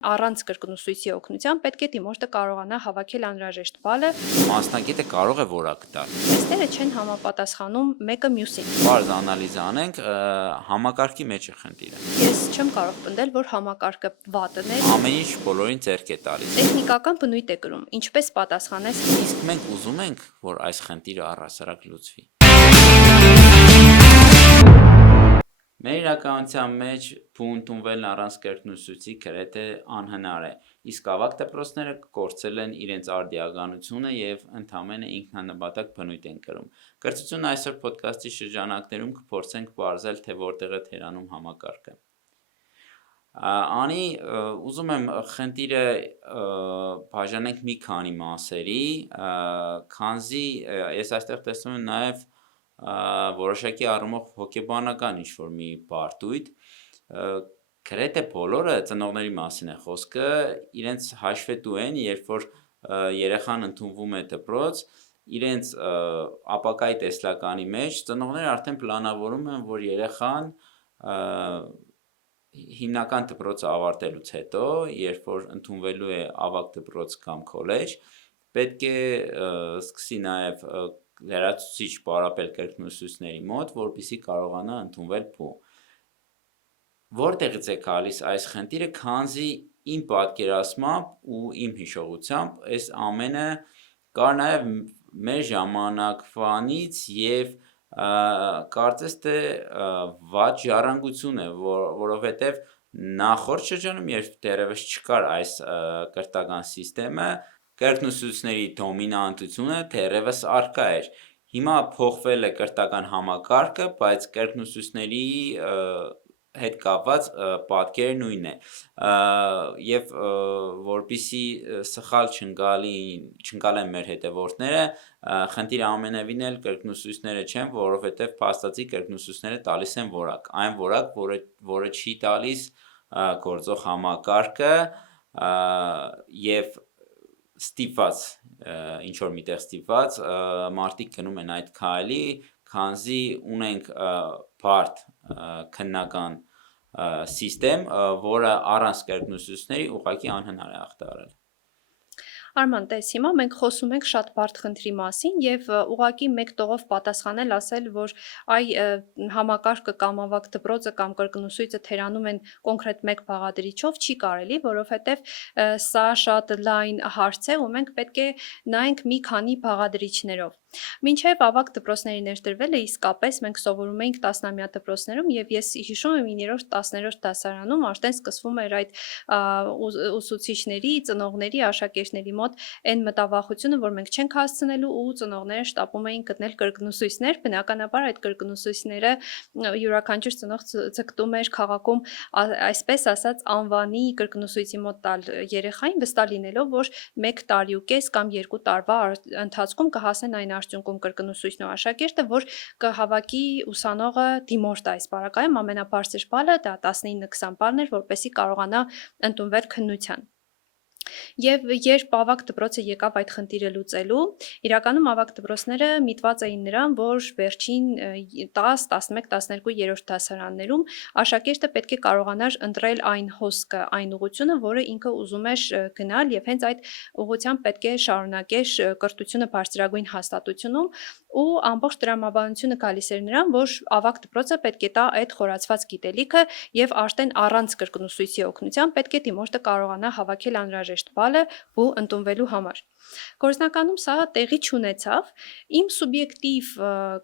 Առանց կրկնուսույցի օգնության պետք է դիմորդը կարողանա հավաքել անհրաժեշտ բալը։ Մասնագետը կարող է որակ տալ։ Թեստերը չեն համապատասխանում մեկը մյուսին։ Պարզ անալիզ անենք, համակարգի մեջ է խնդիրը։ Ես չեմ կարող պնդել, որ համակարգը վատն է։ Ամեն ինչ բոլորին ձեռք է տալիս։ Տեխնիկական բնույթ է կրում, ինչպես պատասխանես։ Իսկ մենք ուզում ենք, որ այս խնդիրը առհասարակ լուծվի։ Մեր իրականության մեջ փուն ընդունվելն առանց կրկնուսույցի գրեթե անհնար է, իսկ ավագ դպրոցները կորցրել են իրենց արդիականությունը և ընդամենը ինքնանպատակ բնույթ են կրում։ Կրթություն այսօր փոդքասթի շրջանակներում կփորձենք պարզել, թե որտեղ է թերանում համակարգը։ Անի, ուզում եմ խնդիրը բաժանենք մի քանի մասերի, քանզի ես այստեղ տեսնում եմ նաև որոշակի առումով հոգեբանական ինչ-որ մի բարդույթ, գրեթե բոլորը ծնողների մասին է խոսքը, իրենց հաշվետու են, երբ որ երեխան ընդունվում է դպրոց, իրենց ապագայի տեսլականի մեջ ծնողները արդեն պլանավորում են, որ երեխան հիմնական դպրոցը ավարտելուց հետո, երբ որ ընդունվելու է ավագ դպրոց կամ քոլեջ, պետք է սկսի նաև լրացուցիչ պարապել կրկնուսույցների մոտ, որպեսզի կարողանա ընդունվել փու։ Որտեղից է գալիս այս խնդիրը, քանզի իմ պատկերացմամբ ու իմ հիշողությամբ այս ամենը կար նաև մեր ժամանակվանից և կարծես թե վատ ժառանգություն է, որովհետև նախորդ շրջանում, երբ դեռևս չկար այս կրթական սիստեմը, կրկնուսույցների դոմինանտությունը դեռևս առկա էր։ Հիմա փոխվել է կրթական համակարգը, բայց կրկնուսույցների հետ կապված պատկերը նույնն է, և որպեսզի սխալ չընկալեն մեր հետևորդները, խնդիրը ամենևին էլ կրկնուսույցները չեն, որովհետև փաստացի կրկնուսույցները տալիս են որակ, այն որակ, որը չի տալիս գործող համակարգը և ստիպված, ինչ-որ միտեղ ստիպված, մարդիկ գնում են այդ քայլի, քանզի ունենք բարդ քննական սիստեմ, որը առանց կրկնուսույցների ուղղակի անհնար է հաղթահարել։ Արման, տես, հիմա մենք խոսում ենք շատ բարդ խնդրի մասին և ուղղակի մեկ տողով պատասխանել, ասել, որ այ համակարգը կամ ավագ դպրոցը կամ կրկնուսույցը թերանում են կոնկրետ մեկ բաղադրիչով, չի կարելի, որովհետև սա շատ լայն հարց է ու մենք պետք է նայենք մի քանի բաղադրիչներով։ Մինչև ավագ դպրոցների ներդրվելը իսկապես մենք սովորում էինք տասնամյա դպրոցներում և ես հիշում եմ 9-րդ, 10-րդ դասարանում արդեն սկսվում էր այդ ուսուցիչների, ծնողների, աշակերտների մոտ այն մտավախությունը, որ մենք չենք հասցնելու ու ծնողները շտապում էին գտնել կրկնուսույցներ, բնականաբար այդ կրկնուսույցները յուրաքանչյուր ծնող ձգտում էր քաղաքում այսպես ասած անվանի կրկնուսույցի մոտ տալ երեխային, վստահ լինելով, որ 1 տարի ու կես կամ 2 տարվա ընթացքում կհասնեն այն արդյունքում կրկնուսույցն ու աշակերտը, որ կհավաքի ուսանողը դիմորդ այս բառակայում ամենաբարձր բալը, դա 19-20 բալն էր, որպեսզի կարողանա ընդունվել քննության։ Եվ երբ ավագ դպրոցը եկավ այդ խնդիրը լուծելու, իրականում ավագ դպրոցները միտված էին նրան, որ վերջին 10, 11, 12-րդ դասարաններում աշակերտը պետք է կարողանար ընտրել այն հոսքը, այն ուղղությունը, որը ինքը ուզում էր գնալ և հենց այդ ուղղությամբ պետք է շարունակեր կրթությունը բարձրագույն հաստատությունում ու ամբողջ տրամաբանությունը գալիս էր նրան, որ ավագ դպրոցը պետք է տա այդ խորացված գիտելիքը և արդեն առանց կրկնուսույցի օգնության պետք է դիմորդը կարողանա հավաքել անհրաժեշտ բալը ու ընդունվելու համար։ Գործնականում սա տեղի չունեցավ, իմ սուբյեկտիվ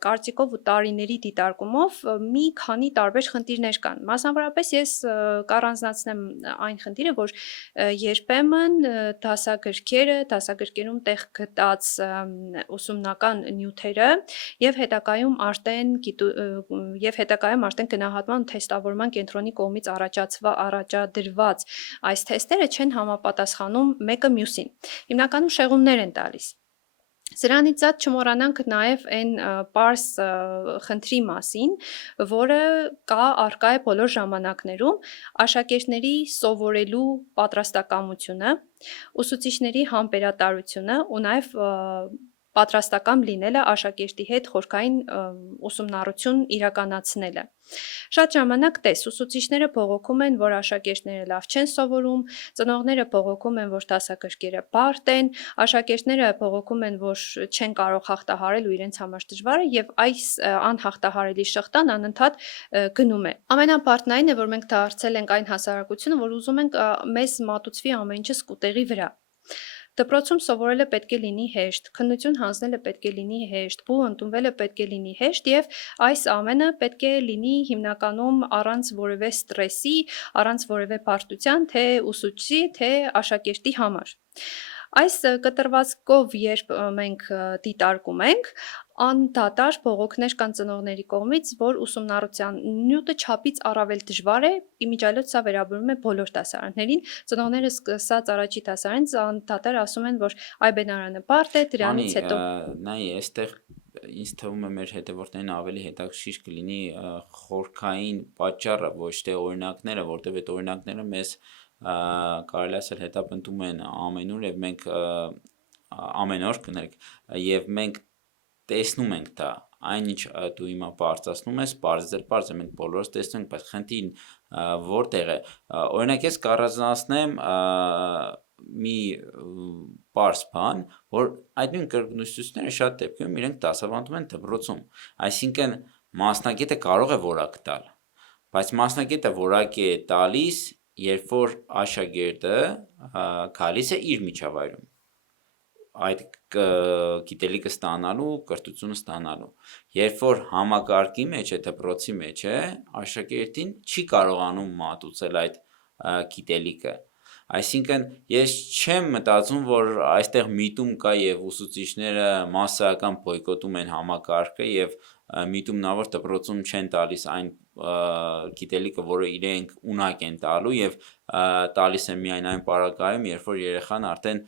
կարծիքով ու տարիների դիտարկումով մի քանի տարբեր խնդիրներ կան, մասնավորապես ես կառանձնացնեմ այն խնդիրը, որ երբեմն դասագրքերում տեղ գտած ուսումնական նյութերը և հետագայում արդեն գնահատման թեստավորման կենտրոնի կողմից առաջադրված այս թեստերը չեն համապատասխանում մեկը մյուսին, հիմնականում շեղումներ են տալիս։ Սրանից զատ չմոռանանք նաև այն պարզ խնդրի մասին, որը առկա է բոլոր ժամանակներում, աշակերտների սովորելու պատրաստակամությունը, ուսուցիչների համբերատարությունը ու նաև պատրաստական լինելը աշակերտի հետ խորքային ուսումնառություն իրականացնելը։ Շատ ժամանակ ուսուցիչները բողոքում են, որ աշակերտները լավ չեն սովորում, ծնողները բողոքում են, որ դասագրքերը բարդ են, աշակերտները բողոքում են, որ չեն կարող հաղթահարել ու իրենց համար դժվար է եւ այս անհաղթահարելի շղթան անընդհատ գնում է։ Ամենաբարդն այն է, որ մենք դարձել ենք այն հասարակությունը, որ ուզում ենք մեզ մատուցվի ամեն ինչը սկուտերի վրա։ Դպրոցում սովորելը պետք է լինի հեշտ, քննություն հանձնելը պետք է լինի հեշտ, բու ընդունվելը պետք է լինի հեշտ եւ այս ամենը պետք է լինի հիմնականում առանց որևէ ստրեսի, առանց որևէ բարդության, թե ուսուցչի, թե աշակերտի համար։ Այս կտրվածքով երբ մենք դիտարկում ենք, անդադար բողոքներ կան ծնողների կողմից, որ ուսումնառության նյութը չափից առավել դժվար է, իմիջիայլոց սա վերաբերում է բոլոր դասարաններին, ծնողները սկսած առաջի դասարանից անդադար ասում են, որ այ բենարանը բարդ է, դրանից հետո նայ, այստեղ ինձ թվում է մեր հետևորդներին ավելի հետաքրքիր կլինի խորքային պատճառը, ոչ թե օրինակները, որտեղ այդ օրինակները մեզ կարելի ասել հետապնդում են ամենուր եւ մենք ամեն օր կներեք եւ մենք տեսնում ենք դա, այնինչ դու հիմա բարձրացնում ես, բարձր է, մենք բոլորս տեսնում ենք, բայց խնդիրն որտեղ է, օրինակ ես կառաջնացնեմ մի պարզ բան, որ այդ նույն կրկնուսությունները շատ դեպքերում իրենք դասավանդում են դպրոցում, այսինքն մասնագետը կարող է որակ տալ, բայց մասնագետը որակ է տալիս, երբ որ աշակերտը գալիս է իր միջավայրում, այդ գիտելիքը ստանալու, կրթությունը ստանալու, երբ որ համակարգի մեջ է, դպրոցի մեջ է, աշակերտին չի կարողանում մատուցել այդ գիտելիքը, այսինքն ես չեմ մտածում, որ այստեղ միտում կա եւ ուսուցիչները մասսայական բոյկոտում են համակարգը եւ միտումն որ դպրոցում չեն տալիս այն գիտելիքը, որը իրենք ունակ են տալու եւ տալիս են միայն այն պարագայում, երբ որ երեխան արդեն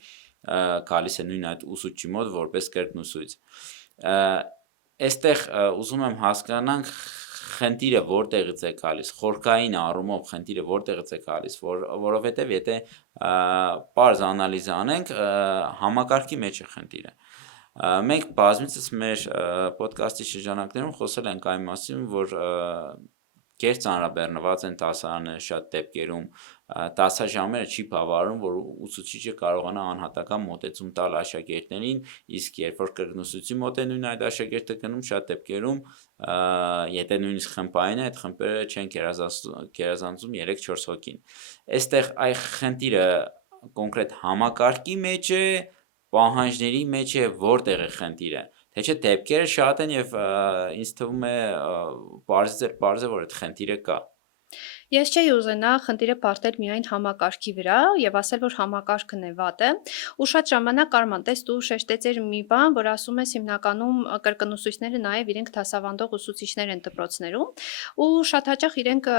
գալիս է նույն այդ ուսուցչի մոտ որպես կրկնուսույց։ Այստեղ ուզում եմ հասկանանք խնդիրը որտեղից է գալիս, խորքային առումով խնդիրը որտեղից է գալիս, որովհետև եթե պարզ անալիզ անենք, համակարգի մեջ է խնդիրը։ Մենք բազմիցս մեր պոդքասթի շրջանակներում խոսել ենք այն մասին, որ գերծանրաբեռնված են դասարանները շատ դեպքերում, դասաժամերը չի բավարարում, որ ուսուցիչը կարողանա անհատական մոտեցում տալ աշակերտներին, իսկ երբ որ կրկնուսույցի մոտ է նույն այդ աշակերտը գնում, շատ դեպքերում, եթե նույնիսկ խմբային է, այդ խմբերը չեն գերազանցում 3-4 հոգին։ Այստեղ այ խնդիրը կոնկրետ համակարգի մեջ է, պահանջների մեջ է, որտեղ է խնդիրը, թե չէ դեպքերը շատ են եւ ինձ թվում է պարզ է, որ այդ խնդիրը կա։ Ես չէի ուզենա խնդիրը բարդել միայն համակարգի վրա եւ ասել, որ համակարգն է վատը, ու շատ ժամանակ Արման, տես դու շեշտեցիր մի բան, որ ասում ես հիմնականում կրկնուսույցները նաեւ իրենք դասավանդող ուսուցիչներ են դպրոցներում, ու շատ հաճախ իրենք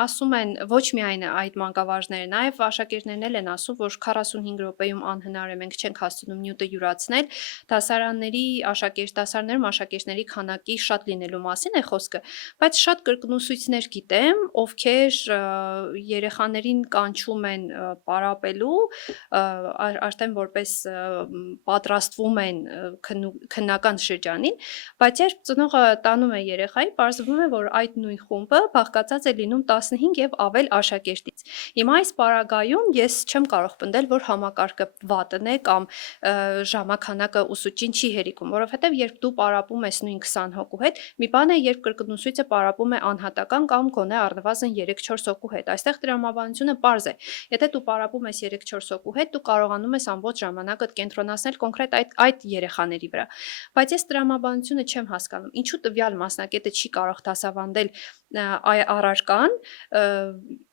ասում են ոչ միայն այդ մանկավարժները, նաեւ աշակերտներն էլ են ասում, որ 45 րոպեում անհնար է, մենք չենք հասցնում նյութը յուրացնել, դասարանների դասարաններում աշակերտների քանակի շատ լինելու մասին է խոսքը, բայց շատ կրկնուսույցներ գիտեմ, ովքեր երեխաներին կանչում են պարապելու, արդեն որպես պատրաստվում են քննական շրջանին, բայց երբ ծնողը տանում է երեխային, պարզվում է, որ այդ նույն խումբը բաղկացած է լինում 15 եւ ավել աշակերտից։ Հիմա այս պարագայում ես չեմ կարող պնդել, որ համակարգը վատն է կամ ժամանականակը ուսուցչին չի հերիքում, որովհետեւ երբ դու պարապում ես նույն 20 հոգու հետ, մի բան է, երբ կրկնուսույցը պարապում է անհատական կամ գոնե առնվազն 3-4 հոգու հետ։ Այստեղ տրամաբանությունը պարզ է։ Եթե դու պարապում ես 3-4 հոգու հետ, դու կարողանում ես ամբողջ ժամանակդ կենտրոնացնել կոնկրետ այդ երեխաների վրա։ Բայց ես տրամաբանությունը չեմ հասկանում։ Ինչու տվյալ մասնակետը չի կարող դասավանդել առարկան,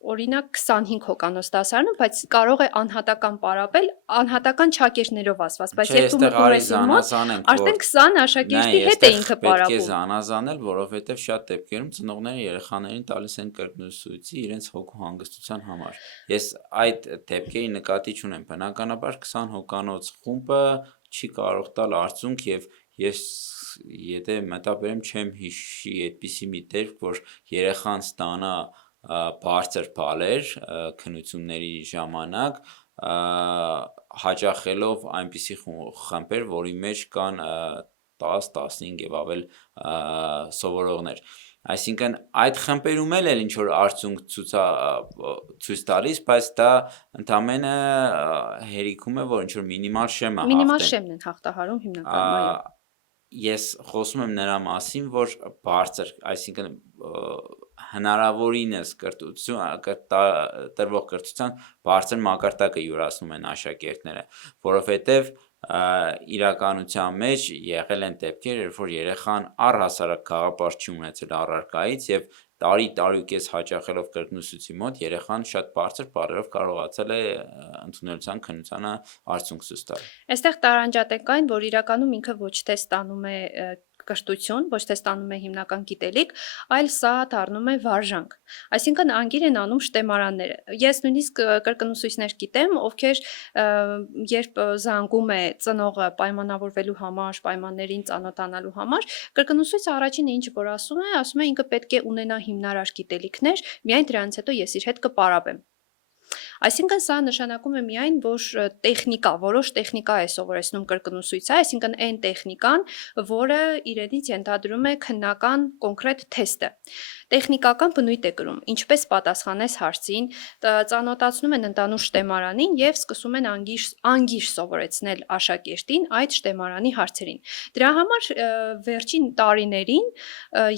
օրինակ 25 հոգանոց դասարանում, բայց կարող է անհատական պարապել անհատական չակերտներով ասված, բայց երբ դու մտնում ես իր մոտ, արդեն 20 աշակերտի հետ է ինքը պարապում։ Պետք է զանազանել, որովհետև շատ դեպքերում ծնողները երեխաներին տալիս են կրկնուսույցի իրենց հոգու հանգստության համար։ Ես այդ դեպքերի նկատի չունեմ, բնականաբար 20 հոգանոց խումբը չի կարող տալ արդյունք եւ ես եթե մտաբերեմ չեմ հիշի այդպիսի մի դեպք, որ երեխան ստանա բարձր բալեր քննությունների ժամանակ, հաճախելով այնպիսի խմբեր, որի մեջ կան 10-15 եւ ավել սովորողներ։ Այսինքն այդ խմբերում էլ ինչ-որ արդյունք ցույց տալիս, բայց դա ընդամենը հերիքում է, որ ինչ-որ մինիմալ շեմը Մինիմալ հաղթեն։ շեմն են հաղթահարում հիմնականում, այո։ Ես խոսում եմ նրա մասին, որ բարձր, այսինքն հնարավորինս տրվող կրթության բարձր մակարդակը յուրացնում են աշակերտները, որովհետև իրականության մեջ եղել են դեպքեր, երբ որ երեխան առհասարակ գաղափար չի ունեցել առարկայից եւ տարի-տարուկես հաճախելով կրկնուսուցի մոտ երեխան շատ բարձր բառերով կարողացել է ընդունելության քննությանը արդյունք ցույց տալ։ Այստեղ տարանջատենք այն, որ իրականում ինքը ոչ թե ստանում է կրթություն, ոչ թե ստանում է հիմնական գիտելիք, այլ սա դառնում է վարժանք։ Այսինքն անգիր են անում շտեմարանները։ Ես նույնիսկ կրկնուսույցներ գիտեմ, ովքեր երբ զանգում է ծնողը պայմանավորվելու համար, պայմաններին ծանոթանալու համար, կրկնուսույցը առաջինը ինչ որ ասում է ինքը պետք է ունենա հիմնարար գիտելիքներ, միայն դրանից հետո ես իր հետ կպարավեմ։ Այսինքն սա նշանակում է միայն, որ տեխնիկա, որոշ տեխնիկա է սովորեցնում կրկնուսույցը, այսինքն այն տեխնիկան, որը իրենից ենթադրում է քննական կոնկրետ թեստը։ Տեխնիկական բնույթ է կրում, ինչպես պատասխանես հարցին, ծանոթացնում են ընդանուր շտեմարանին եւ սկսում են անգիր սովորեցնել աշակերտին այդ շտեմարանի հարցերին։ Դրա համար վերջին տարիներին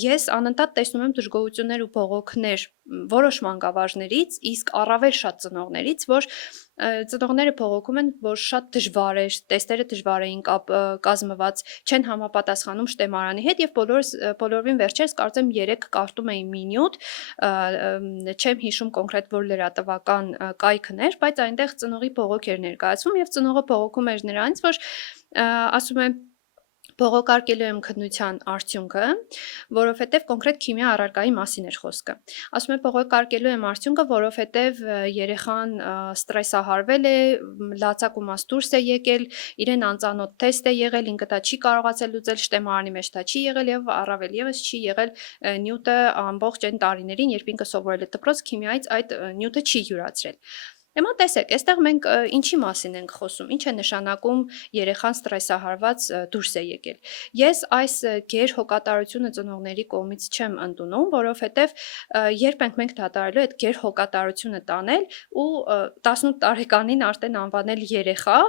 ես անընդհատ տեսնում եմ դժգոհություններ ու բողոքներ որոշ մանկավարժներից, իսկ առավել շատ ծնողներից, որ ծնողները բողոքում են, որ շատ դժվար է, տեստերը դժվար էին կազմված, չեն համապատասխանում շտեմարանի հետ եւ բոլորովին վերջերս կարծեմ 3 կարտում էին մի նյութ, չեմ հիշում կոնկրետ որ լրատվական կայքն էր, բայց այնտեղ ծնողի բողոք էր ներկայացվում եւ ծնողը բողոքում էր նրանից, որ ասում է բողոքարկելու եմ քննության արդյունքը, որովհետև կոնկրետ քիմիա առարկայի մասին էր խոսքը։ Ասում է բողոքարկելու եմ արդյունքը, որովհետև երեխան ստրեսահարվել է, լացակումած դուրս է եկել, իրեն անծանոթ թեստ է եղել, ինքը դա չի կարողացել լուծել, շտեմարանի մեջ դա չի եղել եւ առավել եւս չի եղել նյութը ամբողջ այն տարիներին, երբ ինքը սովորել է դպրոց քիմիայից այդ նյութը չի յուրացրել։ Հիմա տեսեք, այստեղ մենք ինչի մասին ենք խոսում, ինչ է նշանակում երեխան ստրեսահարված դուրս է եկել։ Ես այս գերհոգատարությունը ծնողների կողմից չեմ ընդունում, որովհետև երբ ենք մենք դադարելու այդ գերհոգատարությունը տանել ու 18 տարեկանին արդեն անվանել երեխա,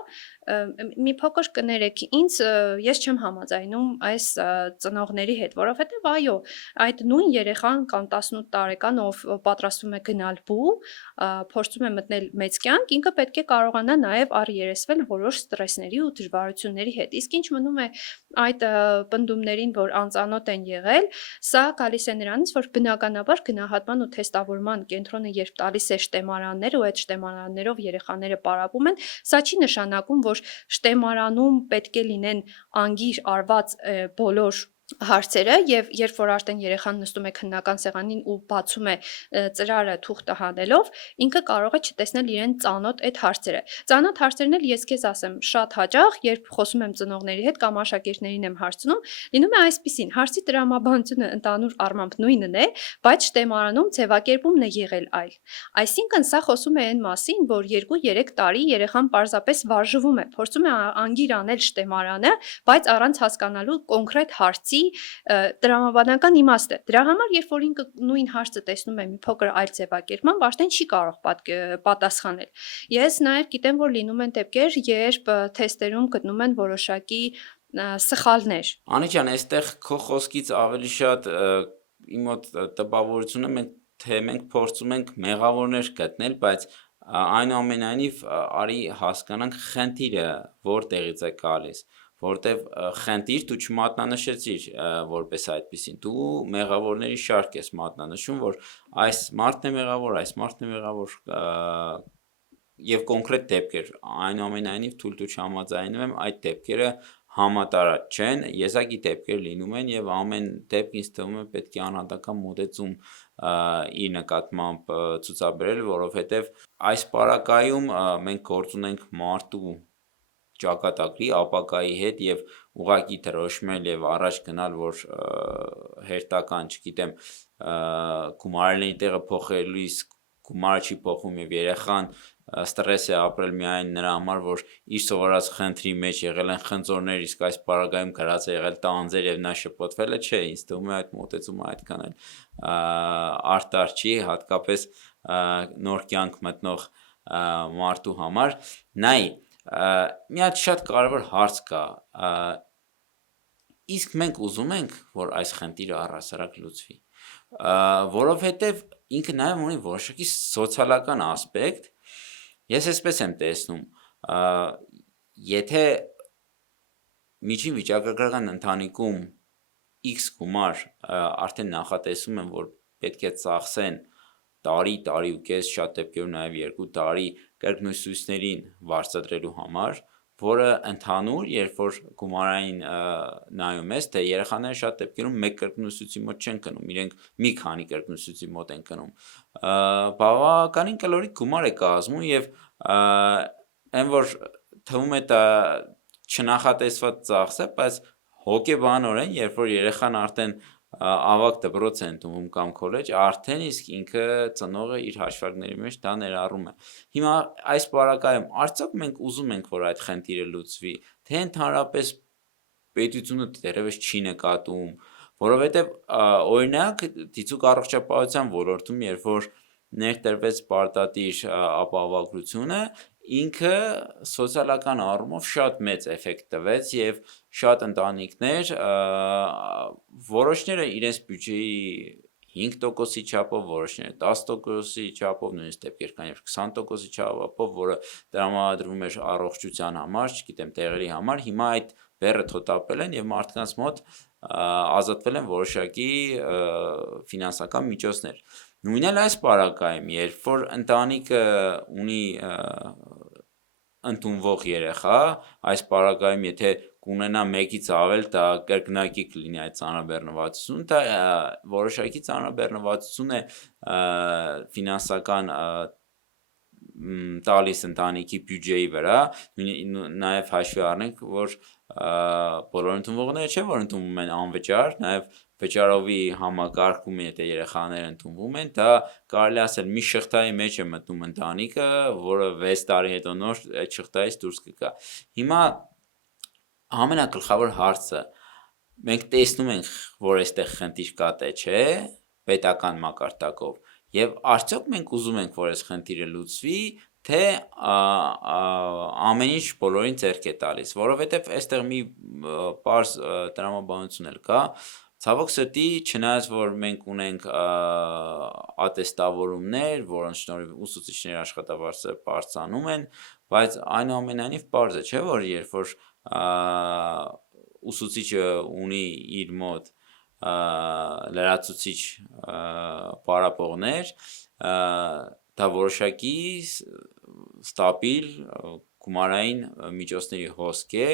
մի փոքր կներեք ինձ, ես չեմ համաձայնում այս ծնողների հետ, որովհետև այո, այդ նույն երեխան կամ 18 տարեկան, ով պատրաստվում է գնալ բու, փորձում է մտնել մեծ կյանք, ինքը պետք է կարողանա նաև առերեսվել որոշ ստրեսների ու դժվարությունների հետ։ Իսկ ինչ մնում է այդ պնդումներին, որ անծանոթ են եղել, սա գալիս է նրանից, որ բնականաբար գնահատման ու թեստավորման կենտրոնը երբ տալիս է շտեմարաններ ու այդ շտեմարաններով երեխաները պարապում են, սա չի նշանակում, որ շտեմարանում պետք է լինեն անգիր արված բոլոր հարցերը եւ երբ որ արդեն երեխան նստում է քննական սեղանին ու բացում է ծրարը թուղթը հանելով, ինքը կարող է չտեսնել իրեն ծանոթ այդ հարցերը։ Ծանոթ հարցերն էլ ես քեզ ասեմ, շատ հաճախ, երբ խոսում եմ ծնողների հետ կամ աշակերտներին եմ հարցնում, լինում է այսպեսին. հարցի տրամաբանությունը ընդհանուր առմամբ նույնն է, բայց շտեմարանում ձևակերպումն է եղել այլ։ Այսինքն սա խոսում է այն մասին, որ 2-3 տարի երեխան պարզապես վարժվում է, փորձում է անգիր անել շտեմարանը, բայց առանց հասկանալու կոնկրետ հարցի տրամաբանական իմաստը։ Դրա համար, երբ որ ինքը նույն հարցը տեսնում է մի փոքր այլ ձևակերպմամբ, արդեն չի կարող պատասխանել։ Ես նաև գիտեմ, որ լինում են դեպքեր, երբ թեստերում գտնում են որոշակի սխալներ։ Անի ջան, այստեղ քո խոսքից ավելի շատ իմ մոտ տպավորությունը մենք փորձում ենք մեղավորներ գտնել, բայց այնուամենայնիվ արի հասկանանք խնդիրը որտեղից է գալիս, որտեվ խնդիր դու չմատնանշեցիր որպես այդպեսին, դու մեղավորների շարք ես մատնանշում, որ այս մարդն է մեղավոր, այս մարդն է մեղավոր եւ կոնկրետ դեպքեր, այնուամենայնիվ թույլ դու չհամաձայնում եմ այդ դեպքերը համատարած չեն, եզակի դեպքեր լինում են եւ ամեն դեպք ինձ թվում է պետք է անհատական մոտեցում իր նկատմամբ ցուցաբերել, որովհետեւ այս պարագայում մենք գործ ունենք մարդու ճակատագրի ապակայի հետ եւ ուղակի դրոշմել եւ առաջ գնալ, որ հերթական, չգիտեմ, գումարների տեղը փոխելիս գումարը չի փոխում եւ երեխան ստրես է ապրել միայն նրա համար, որ իր սովորած խնդրի մեջ եղել են խնձորներ, իսկ այս պարագայում գրած է եղել տանձեր եւ նա շփոթվել է, չէ, ինձ թվում է այդ մոտեցումը այդքան էլ արտար չի, հատկապես նոր կյանք մտնող մարդու համար։ Նայ, մի հատ շատ կարևոր հարց կա, իսկ մենք ուզում ենք, որ այս խնդիրը առհասարակ լուծվի, որովհետև ինքը նաև ունի որոշակի սոցիալական ասպեկտ, ես այսպես եմ տեսնում, եթե միջին վիճակագրական ընտանիքում X գումար արդեն նախատեսում են, որ պետք է ծախսեն տարի ու կես, շատ դեպքերում նաև 2 տարի կրկնուսույցներին վարձատրելու համար, որը ընդհանուր, երբ որ գումարային նայում ես, թե երեխաները շատ դեպքերում մեկ կրկնուսույցի մոտ չեն կնում, իրենք մի քանի կրկնուսույցի մոտ են կնում, բավականին կլորիկ գումար է կազմում եւ այն որ թվում է դա չնախատեսված ծախս է, բայց հոգեբանորեն, երբ որ երեխան արդեն ավագ դպրոց է ընդունվում կամ քոլեջ, արդեն իսկ ինքը ծնողը իր հաշվարկների մեջ դա ներառում է։ Հիմա այս պարագայում արդյոք մենք ուզում ենք, որ այդ խնդիրը լուծվի, թե ընդհանրապես պետությունը դեռևս չի նկատում, որովհետև օրինակ դիցուք առողջապահության ոլորտում, երբ որ ներդրվեց պարտադիր ապահովագրությունը, ինքը սոցիալական առումով շատ մեծ էֆեկտ տվեց եւ շատ ընտանիքներ, որոշները իրենց բյուջեի 5%-ի չափով, որոշները 10%-ի չափով, նույնիսկ դեպքեր կան եւ 20%-ի չափով, որը տրամադրվում էր առողջության համար, չգիտեմ, տեղերի համար, հիմա այդ բեռը թոթափել են եւ մարդկանց մոտ ազատվել են որոշակի ֆինանսական միջոցներ։ Նույնն էլ այս պարագայում, երբ որ ընտանիքը ունի ընդունվող երեխա, այս պարագայում եթե կունենա մեկից ավել, դա կրկնակի կլինի այդ ծանրաբեռնվածությունը, դա որոշակի ծանրաբեռնվածություն է ֆինանսական տալիս ընտանիքի բյուջեի վրա, նաև հաշվի առնենք, որ բոլոր ընդունվողները չէ, որ ընդունվում են անվճար, նաև վճարովի համակարգում, եթե երեխաները ընդունվում են, դա կարելի ասել մի շղթայի մեջ է մտնում ընտանիքը, որը 6 տարի հետո նոր այդ շղթայից դուրս կգա։ Հիմա ամենագլխավոր հարցը, մենք տեսնում ենք, որ այստեղ խնդիր կա, թե չէ, պետական մակարդակով, եւ արդյոք մենք ուզում ենք, որ այս խնդիրը լուծվի, թե ամեն ինչ բոլորին ձեռք է տալիս, որովհետև այստեղ մի պարզ տրամաբանություն էլ կա, ցավոք սրտի, չնայած որ մենք ունենք ատեստավորումներ, որոնց շնորհիվ ուսուցիչների աշխատավարձը բարձրանում են, բայց այնուամենայնիվ պարզ է, չէ, որ երբ որ ուսուցիչը ունի իր մոտ լրացուցիչ պարապողներ, դա որոշակի ստաբիլ գումարային միջոցների հոսք է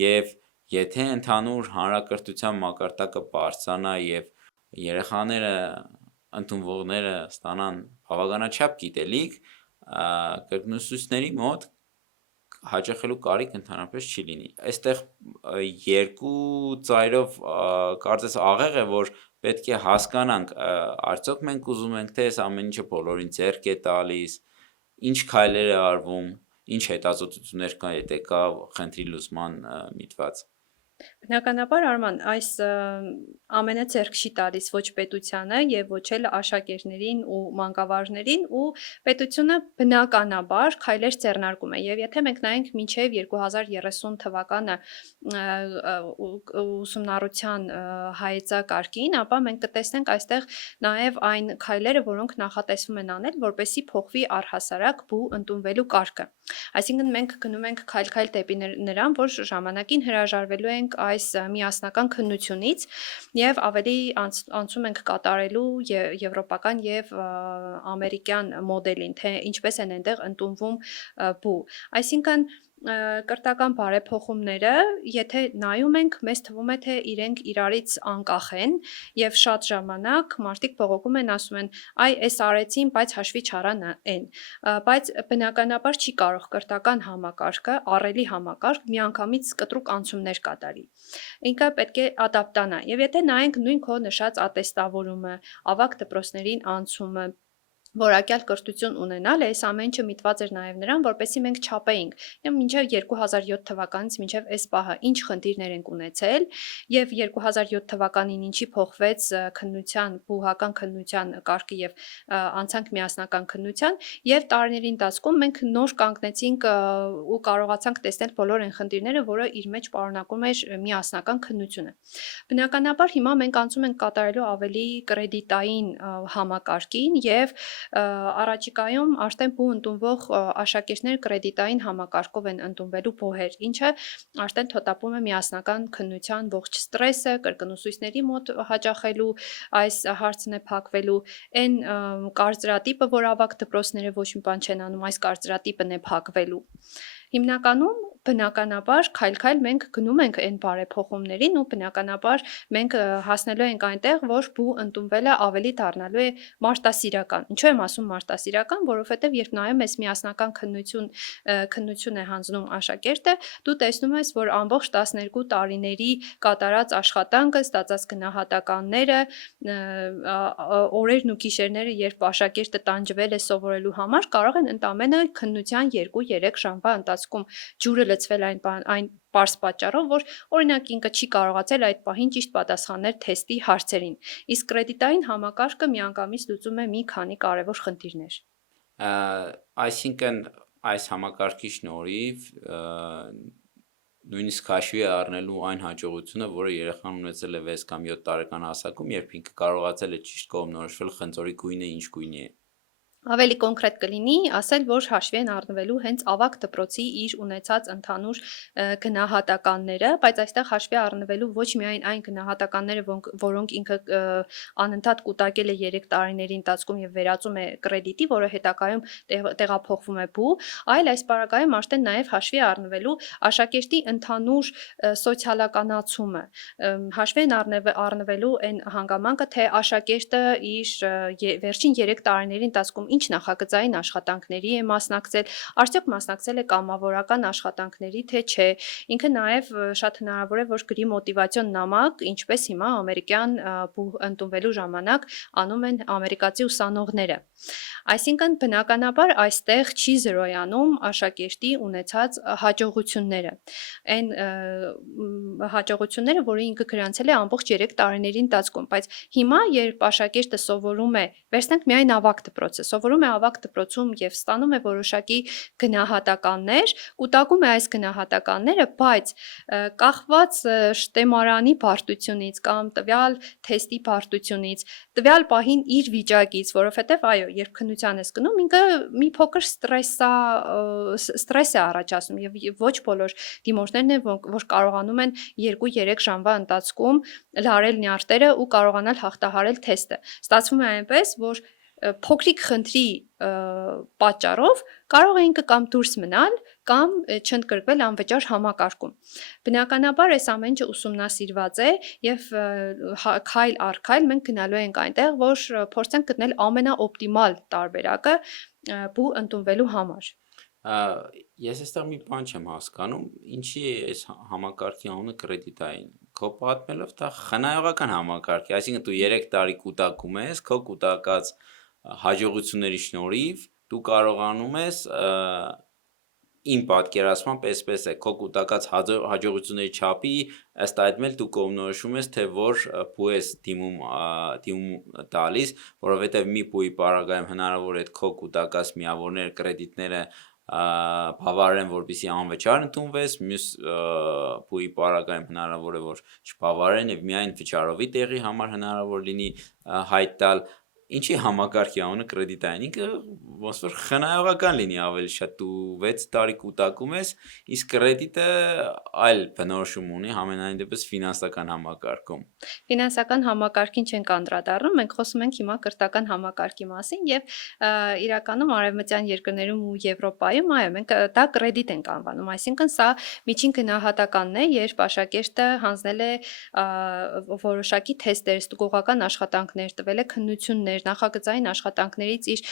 եւ եթե ընդհանուր հանրակրթության մակարդակը բարձրանա եւ երեխաները ընդունվողները ստանան բավականաչափ գիտելիք, կրկնուսույցների մոտ հաճախելու կարիք ընդհանրապես չի լինի։ Այստեղ երկու ծայրով կարծես աղեղ է, որ պետք է հասկանանք, արդյոք մենք ուզում ենք, թե այս ամեն ինչը բոլորին ձեռք է տալիս, ինչ քայլեր է արվում, ինչ հետազոտություններ կան, եթե կա խնդրի լուծման միտված։ Բնականաբար Արման, այս ամենը ձեռք չի տալիս ոչ պետությանը եւ ոչ էլ աշակերտներին ու մանկավարժներին ու պետությունը բնականաբար քայլեր ձեռնարկում է եւ եթե մենք նայենք մինչեւ 2030 թվականը ուսումնառության հայեցակարգին, ապա մենք կտեսնենք այստեղ նաեւ այն քայլերը, որոնք նախատեսվում են անել, որպեսզի փոխվի առհասարակ բու ընդունվելու կարգը։ Այսինքն մենք գնում ենք քայլ-քայլ դեպի նրան, որ ժամանակին հրաժարվելու ենք այս միասնական քննությունից եւ ավելի անցում ենք կատարելու եվրոպական եւ ամերիկյան մոդելին, թե ինչպես են այնտեղ ընդունվում բու։ Այսինքն կրթական բարեփոխումները, եթե նայում ենք, մեզ թվում է, թե իրենք իրարից անկախ են եւ շատ ժամանակ մարդիկ բողոքում են, ասում են, այ էս արեցին, բայց հաշվի չառան այն։ Բայց բնականաբար չի կարող կրթական համակարգը, առելի համակարգ միանգամից կտրուկ անցումներ կատարի։ Ինքը պետք է ադապտանա։ Եվ եթե նայենք նույն քո նշած ատեստավորումը, ավագ դպրոցներին անցումը, որակյալ կրթություն ունենալ, այս ամեն ինչը միտված էր նաև նրան, որպեսզի մենք չափեինք մինչև 2007 թվականից մինչև այս պահը ինչ խնդիրներ ենք ունեցել եւ 2007 թվականին ինչի փոխվեց քննության, բուհական քննության կարգը եւ անցանք միասնական քննության եւ տարիների ընթացքում մենք նոր կանգնեցինք ու կարողացանք տեսնել բոլոր այն խնդիրները, որը իր մեջ պարունակում էր միասնական քննությունը։ Բնականաբար հիմա մենք անցում ենք կատարելու ավելի կրեդիտային համակարգին եւ առաջիկայում արդեն բու ընդունվող աշակերտներ կրեդիտային համակարգով են ընդունվելու բոհեր, ինչը արդեն թոթափում է միասնական քննության ողջ ստրեսը, կրկնուսույցների մոտ հաճախելու այս հարցն է փակվելու, այն կարծրատիպը, որ ավագ դպրոցները ոչ մի բան չեն անում, այս կարծրատիպն է փակվելու։ Հիմնականում բնականաբար քայլ-քայլ մենք գնում ենք այն բարեփոխումներին ու բնականաբար մենք հասնելու ենք այնտեղ, որ բու ընդունվելը ավելի դառնալու է մարտասիրական։ Ինչու եմ ասում մարտասիրական, որովհետև երբ նայում ես միասնական քննություն է հանձնում աշակերտը, դու տեսնում ես, որ ամբողջ 12 տարիների կատարած աշխատանքը, ստացած գնահատականները, օրերն ու գիշերները, երբ աշակերտը տանջվել է սովորելու համար, կարող են ընդամենը քննության 2-3 ժամվա ընթացքում ջուրը լցվել այն պարզ պատճառով, որ օրինակ ինքը չի կարողացել այդ պահին ճիշտ պատասխանել թեստի հարցերին։ Իսկ կրեդիտային համակարգը միանգամից լուծում է մի քանի կարևոր խնդիրներ։ Այսինքն այս համակարգի շնորհիվ նույնիսկ հաշվի է առնելու այն հաջողությունը, որը երեխան ունեցել է 6 կամ 7 տարեկան հասակում, երբ ինքը կարողացել է ճիշտ կողմնորոշվել խնձորի գույնը ինչ գույնի է։ Ավելի կոնկրետ կլինի ասել, որ հաշվի են առնվելու հենց ավագ դպրոցի իր ունեցած ընդհանուր գնահատականները, բայց այստեղ հաշվի առնվելու ոչ միայն այն գնահատականները, որոնք ինքը անընդհատ կուտակել է 3 տարիների ընթացքում եւ վերածում է կրեդիտի, որը հետագայում տեղափոխվում է բու, այլ այս պարագայում արդեն նաեւ հաշվի առնվելու աշակերտի ընդհանուր սոցիալականացումը, հաշվի են առնվելու այն հանգամանքը, թե աշակերտը իր վերջին 3 տարիների ընթացքում ինչ նախագծային աշխատանքների է մասնակցել, արդյոք մասնակցել է կամավորական աշխատանքների, թե չէ։ Ինքը նաև շատ հնարավոր է, որ գրի մոտիվացիոն նամակ, ինչպես հիմա ամերիկյան ընդունվելու ժամանակ անում են ամերիկացի ուսանողները։ Այսինքն բնականաբար այստեղ չի զրոյանում աշակերտի ունեցած հաջողությունները։ Այն հաջողությունները, որը ինքը գրանցել է ամբողջ 3 տարիների ընթացքում, բայց հիմա երբ աշակերտը սովորում է, վերցնենք միայն ավագ դպրոցը, սովորում է ավագ դպրոցում եւ ստանում է որոշակի գնահատականներ, կուտակում է այս գնահատականները, բայց կախված շտեմարանի բարդությունից կամ տվյալ թեստի բարդությունից, տվյալ պահին իր վիճակից, որովհետեւ այո, երբ քննության ես գնում, ինքը մի փոքր ստրես է առաջացնում եւ ոչ բոլոր դիմորդներն են, որ կարողանում են 2-3 ժամվա ընթացքում լարել նյարդերը ու կարողանալ հաղթահարել թեստը։ Ստացվում է այնպես, որ փոքրիկ խնդրի պատճառով կարող է ինքը կամ դուրս մնալ կամ չընդգրկվել անվճար համակարգում։ Բնականաբար այս ամեն ինչը ուսումնասիրված է եւ քայլ առ քայլ մենք գնալու ենք այնտեղ, որ փորձենք գտնել ամենաօպտիմալ տարբերակը բու ընդունվելու համար։ Ես այստեղ մի բան չեմ հասկանում, ինչի է այս համակարգի անունը կրեդիտային։ Քո պատմելով դա խնայողական համակարգ է, այսինքն դու 3 տարի կուտակում ես, քո կուտակած հաջողությունների շնորհիվ դու կարողանում ես իմ պատկերացմամբ այսպես է, քո կուտակած հաջողությունների չափի ըստ այդմ էլ դու կողմնորոշում ես, թե որ բու ես դիմում տալիս, որովհետև մի բուի պարագայում հնարավոր է քո կուտակած միավորները, կրեդիտները բավարարեն, որպեսզի անվճար ընդունվես, մյուս բուի պարագայում հնարավոր է, որ չբավարարեն եւ միայն վճարովի տեղի համար հնարավոր լինի հայտ տալ։ Ինչի համակարգի անունը կրեդիտային, ինքը ոնց որ խնայողական լինի ավելի շատ, դու 6 տարի կուտակում ես, իսկ կրեդիտը այլ բնորոշում ունի, համենայն դեպս ֆինանսական համակարգում։ Ֆինանսական համակարգին չենք անդրադառնում, մենք խոսում ենք հիմա կրթական համակարգի մասին եւ իրականում արևմտյան երկրներում ու Եվրոպայում, այո, մենք դա կրեդիտ ենք անվանում, այսինքն սա միջին գնահատականն է, երբ աշակերտը հանձնել է որոշակի թեստեր, ստուգողական աշխատանքներ, տվել է քննություններ, նախագծային աշխատանքներից իր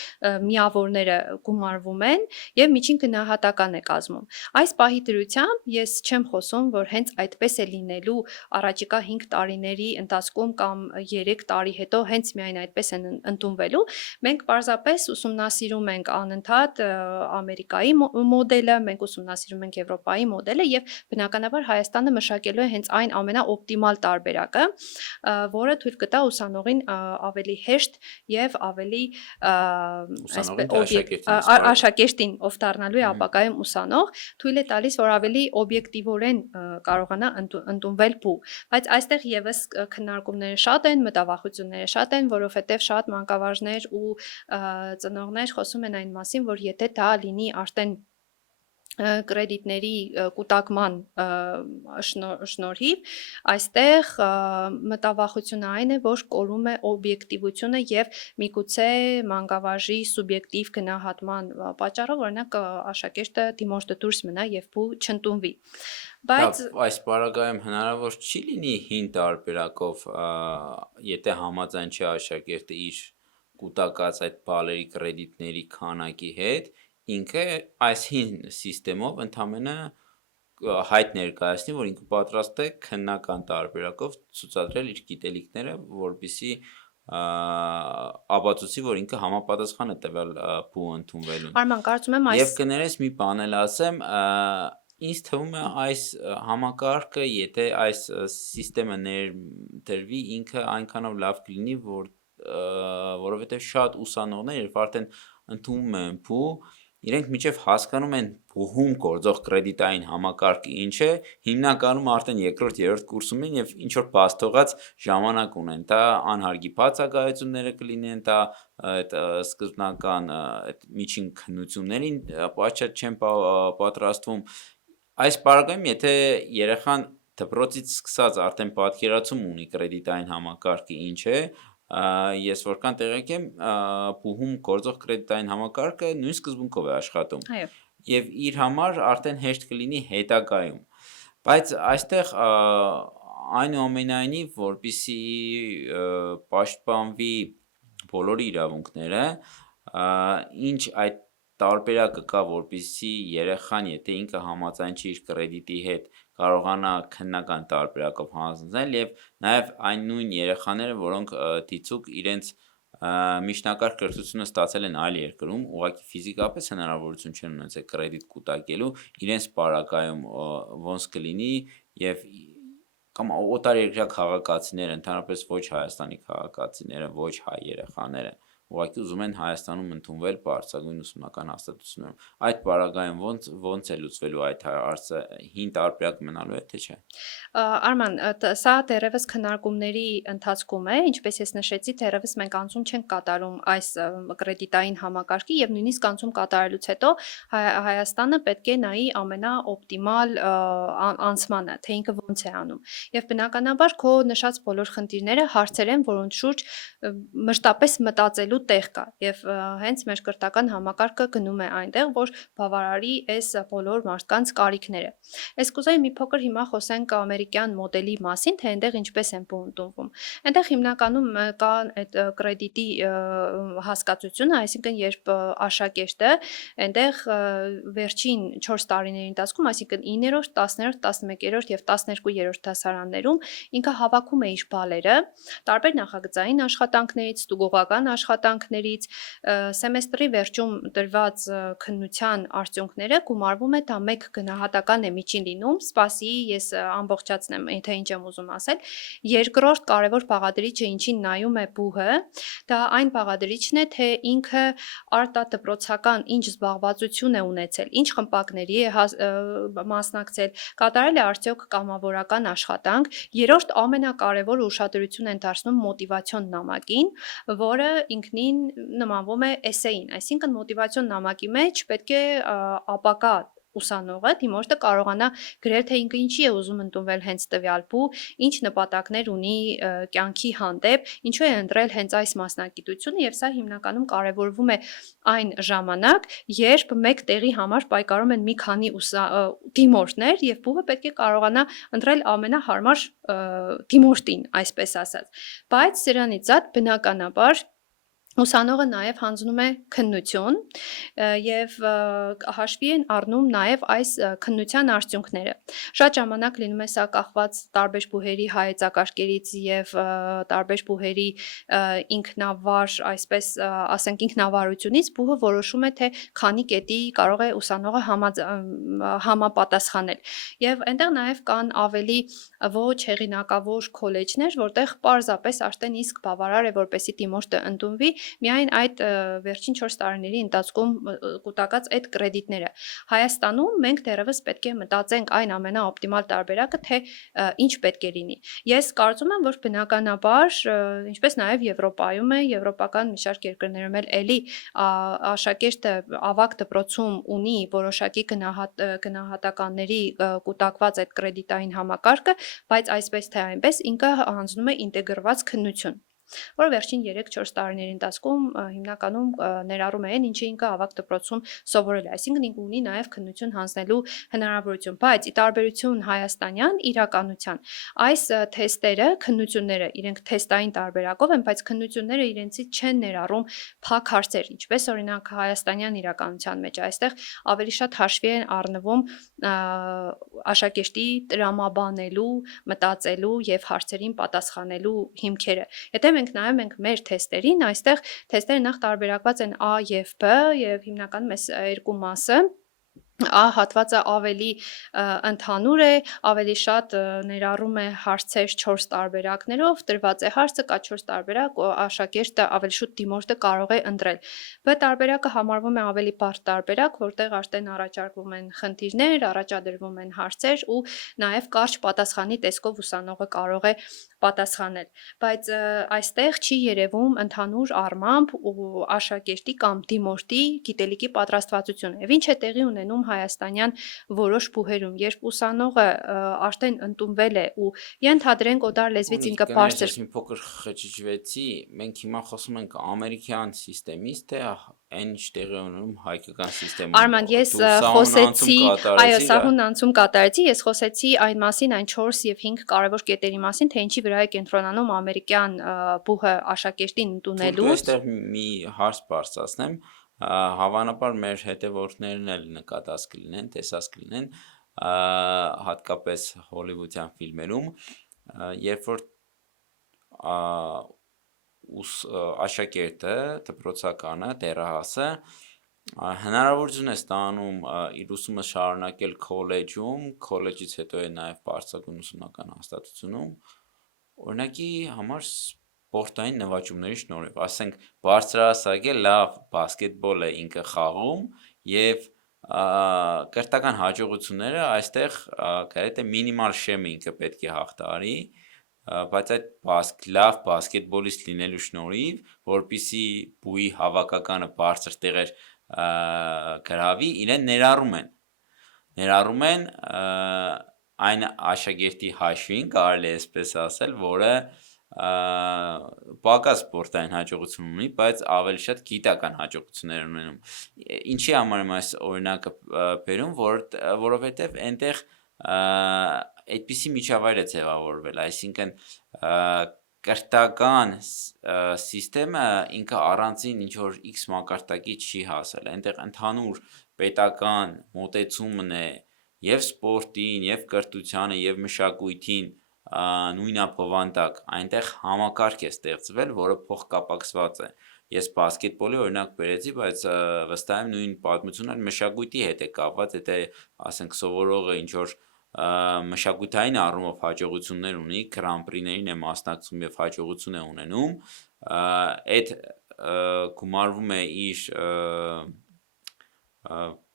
միավորները գումարվում են եւ միջին գնահատական է կազմում։ Այս պահի դրությամբ ես չեմ խոսում, որ հենց այդպես է լինելու առաջիկա 5 տարիների ընթացքում կամ 3 տարի հետո հենց միայն այդպես են ընդունվելու։ Մենք պարզապես ուսումնասիրում ենք անընդհատ Ամերիկայի մոդելը, մենք ուսումնասիրում ենք Եվրոպայի մոդելը եւ բնականաբար Հայաստանը մշակելու է հենց այն ամենաօպտիմալ տարբերակը, որը թույլ կտա ուսանողին ավելի հեշտ եւ ավելի աշակերտին, ով դառնալու է ապագայում ուսանող, թույլ է տալիս, որ ավելի օբյեկտիվորեն կարողանա ընդունվել բու։ Բայց այստեղ եւս քննարկումները շատ են, մտավախությունները շատ են, որովհետեւ շատ մանկավարժներ ու ծնողներ խոսում են այն մասին, որ եթե դա լինի արդեն կրեդիտների կուտակման շնորհիվ այստեղ մտավախությունը այն է, որ կորում է օբյեկտիվությունը եւ միգուցե մանկավարժի սուբյեկտիվ գնահատման պատճառով օրինակ աշակերտը դիմորդը դուրս մնա եւ բու չընդունվի։ Բայց այս պարագայում հնարավոր չի լինի հին տարբերակով, եթե համաձայն չի աշակերտը իր կուտակած այդ բալերի կրեդիտների քանակի հետ, ինքը այս հին սիստեմով ընդամենը հայտ ներկայացնի, որ ինքը պատրաստ է քննական տարբերակով ցուցադրել իր գիտելիքները, որպեսզի ապացուցի, որ ինքը համապատասխան է տվյալ բու ընդունվելուն։ Արման, կարծում եմ Եվ կներես մի բան էլ ասեմ, ինձ թվում է այս համակարգը, եթե այս սիստեմը ներդրվի, ինքը այնքանով լավ կլինի, որովհետև շատ ուսանողներ, երբ արդեն ընդունում են բու, իրենք մինչև հասկանում են բուհում գործող կրեդիտային համակարգը ինչ է, հիմնականում արդեն երկրորդ-երրորդ կուրսում են եւ ինչ որ բաց թողած ժամանակ ունեն, դա անհարգի բացակայությունները կլինեն, դա այդ սկզբնական այդ միջին քննություններին պատշաճ չեն պատրաստվում։ Այս պարագայում, եթե երեխան դպրոցից սկսած արդեն պատկերացում ունի կրեդիտային համակարգը ինչ է, ես որքան տեղյակ եմ, բուհում գործող կրեդիտային համակարգը նույն սկզբունքով է աշխատում։ Այո։ Եվ իր համար արդեն հեշտ կլինի հետագայում։ Բայց այստեղ այնուամենայնիվ, որպեսզի պաշտպանվի բոլորի իրավունքները, ինչ այդ տարբերակը կա, որպեսզի երեխան, եթե ինքը համաձայն չի իր կրեդիտի հետ, կարողանա քննական տարբերակով հանձնել եւ նաեւ այն նույն երեխաները, որոնք դիցուք իրենց միջնակարգ կրթությունը ստացել են այլ երկրում, ուղղակի ֆիզիկապես հնարավորություն չեն ունեցել կրեդիտ կուտակելու, իրենց պարագայում ոնց կլինի եւ կամ օտարերկրյա քաղաքացիները, ընդհանրապես ոչ Հայաստանի քաղաքացիները, ոչ հայ երեխաները ուղղակի ուզում են Հայաստանում ընդունվել բարձրագույն ուսումնական հաստատություններում։ Այդ պարագայում ոնց է լուծվելու այդ հարցը, հին տարբերակ մնալու է թե չէ։ Արման, սա դեռևս քննարկումների ընթացքում է, ինչպես ես նշեցի, դեռևս մենք անցում չենք կատարում այս կրեդիտային համակարգի եւ նույնիսկ անցում կատարելուց հետո Հայաստանը պետք է նայի ամենաօպտիմալ անցմանը, թե ինքը ոնց է անում։ Եվ բնականաբար քո նշած բոլոր խնդիրները հարցեր են, որոնց շուրջ մշտապես մտածելու տեղ կա եւ հենց մեր կրթական համակարգը գնում է այնտեղ, որ բավարարի այս բոլոր մարդկանց կարիքները։ Ես կուզեի մի փոքր հիմա խոսենք ամերիկյան մոդելի մասին, թե այնտեղ ինչպես են բու ընդունվում։ Այնտեղ հիմնականում կա այդ կրեդիտի հասկացությունը, այսինքն երբ աշակերտը այնտեղ վերջին 4 տարիների ընթացքում, այսինքն 9-րդ, 10-րդ, 11-րդ եւ 12-րդ դասարաններում ինքը հավաքում է իր բալերը տարբեր նախագծային աշխատանքներից, ստուգողական աշխատանքներից, սեմեստրի վերջում տրված քննության արդյունքները գումարվում է, դա մեկ գնահատական է միջին լինում, սպասի ես ամբողջացնեմ, թե ինչ եմ ուզում ասել, երկրորդ կարևոր բաղադրիչը ինչին նայում է բուհը, դա այն բաղադրիչն է, թե ինքը արտադպրոցական ինչ զբաղվածություն է ունեցել, ինչ խմբակների է մասնակցել, կատարել է արդյոք կամավորական աշխատանք, երրորդ ամենակարևոր ուշադրություն են դարձնում մոտիվացիոն նամակին, որը ինքնին նմանվում է էսեին, այսինքն մոտիվացիոն նամակի մեջ պետք է ապակա ուսանողը դիմորդը կարողանա գրել, թե ինքը ինչի է ուզում ընդունվել հենց տվյալ բու, ինչ նպատակներ ունի կյանքի հանդեպ, ինչու է ընտրել հենց այս մասնագիտությունը եւ սա հիմնականում կարեւորվում է այն ժամանակ, երբ մեկ տեղի համար պայքարում են մի քանի դիմորդներ եւ բուհը պետք է կարողանա ընտրել ամենահարմար դիմորդին, այսպես ասած։ Բայց սրանից զատ բնականաբար Ուսանողը նաև հանձնում է քննություն եւ հաշվի են առնում նաև այս քննության արդյունքները։ Շատ ժամանակ լինում է սա կախված տարբեր բուհերի հայեցակարգերից եւ տարբեր բուհերի ինքնավար, այսպես ասենք ինքնավարությունից բուհը որոշում է թե քանի կետի կարող է ուսանողը համապատասխանել։ Եվ այնտեղ նաև կան ավելի ոչ հեղինակավոր քոլեջներ, որտեղ պարզապես արդեն իսկ բավարար է որպեսի դիմորդը ընդունվի միայն այդ վերջին 4 տարիների ընթացքում կուտակած այդ կրեդիտները։ Հայաստանում մենք դեռևս պետք է մտածենք այն ամենաօպտիմալ տարբերակը, թե ինչ պետք է լինի։ Ես կարծում եմ, որ բնականաբար, ինչպես նաև Եվրոպայում է, եվրոպական մի շարք երկրներում էլ էլի աշակերտը ավագ դպրոցում ունի որոշակի գնահատականների կուտակված այդ կրեդիտային համակարգը, բայց այսպես թե այնպես ինքը հանձնում է ինտեգրված քննություն, որը վերջին 3-4 տարիների ընթացքում հիմնականում ներառում է այն, ինչը ինքը ավագ դպրոցում սովորել է, այսինքն ինքը ունի նաև քննություն հանձնելու հնարավորություն, բայց ի տարբերություն հայաստանյան իրականության, այս թեստերը, քննությունները իրենք թեստային տարբերակով են, բայց քննությունները իրենցից չեն ներառում փակ հարցեր, ինչպես օրինակ հայաստանյան իրականության մեջ, այստեղ ավելի շատ հաշվի են առնվում աշակերտի տրամաբանելու, մտածելու եւ հարցերին պատասխանելու հիմքերը։ Եթե մենք նայում ենք մեր թեստերին, այստեղ թեստերը նախ տարբերակված են A եւ B եւ հիմնականում այս երկու մասը A հատվածը ավելի ընդհանուր է, ավելի շատ ներառում է հարցեր 4 տարբերակներով, տրված է հարցը, կա 4 տարբերակ, աշակերտը ավելի շուտ դիմորդը կարող է ընտրել։ B տարբերակը համարվում է ավելի բարդ տարբերակ, որտեղ արդեն առաջարկվում են խնդիրներ, առաջադրվում են հարցեր ու նաև կարճ պատասխանի տեսքով ուսանողը կարող է պատասխանել, բայց այստեղ չի երևում ընդհանուր առմամբ աշակերտի կամ դիմորդի գիտելիքի պատրաստվածությունը։ Եվ ինչ է տեղի ունենում հայաստանյան որոշ բուհերում, երբ ուսանողը արդեն ընդունվել է ու ենթադրենք օտար լեզվից ինքը բարձր։ Ես մի փոքր խճճվեցի, մենք հիմա խոսում ենք ամերիկյան սիստեմից, թե այն ինչ տեղի ունենում հայկական սիստեմում։ Արման, ես խոսեցի, այո, սահուն անցում կատարեցի, ես խոսեցի այն մասին, այն 4 եւ 5 կարևոր կետերի մասին, թե ինչի վրա է կենտրոնանում ամերիկյան բուհը աշակերտին ընդունելուց։ Այստեղ մի հարց բարձրացնեմ, հավանաբար մեր հետևորդներն էլ նկատած կլինեն, տեսած կլինեն, հատկապես հոլիվուդյան ֆիլմերում, երբ որ աշակերտը, դպրոցականը, դեռահասը հնարավորություն է ստանում իր ուսումը շարունակել քոլեջում, քոլեջից հետո է նաև բարձրագույն ուսումնական հաստատությունում, օրինակի համար սպորտային նվաճումների շնորհիվ, ասենք բարձրահասակը լավ բասկետբոլ է ինքը խաղում եւ կրթական հաջողությունները այստեղ գրեթե մինիմալ շեմը ինքը պետք է հաղթահարի, բայց այդ լավ բասկետբոլիստ լինելու շնորհիվ, որպեսզի բուի հավաքականը բարձր տեղեր գրավի, իրեն ներառում են այն աշակերտի հաշվին, կարելի է այսպես ասել, որը պակաս սպորտային հաջողություն ունի, բայց ավելի շատ գիտական հաջողություններ ունենում։ Ինչի համար եմ այս օրինակը բերում, որովհետև այնտեղ այդպիսի միջավայր է ձևավորվել, այսինքն կրթական սիստեմը ինքը առանձին ինչ-որ X մակարդակի չի հասել, այնտեղ ընդհանուր պետական մոտեցումն է և սպորտին, և կրթությանը, և մշակույթին նույնաբովանդակ, այնտեղ համակարգ է ստեղծվել, որը փոխկապակցված է։ Ես բասկետբոլի օրինակ բերեցի, բայց վստահ եմ նույն պատմությունը մշակույթի հետ է կապված, եթե ասենք սովորողը ինչ-որ մշակութային առումով հաջողություններ ունի, գրանպրիներին է մասնակցում և հաջողություն է ունենում, այդ գումարվում է իր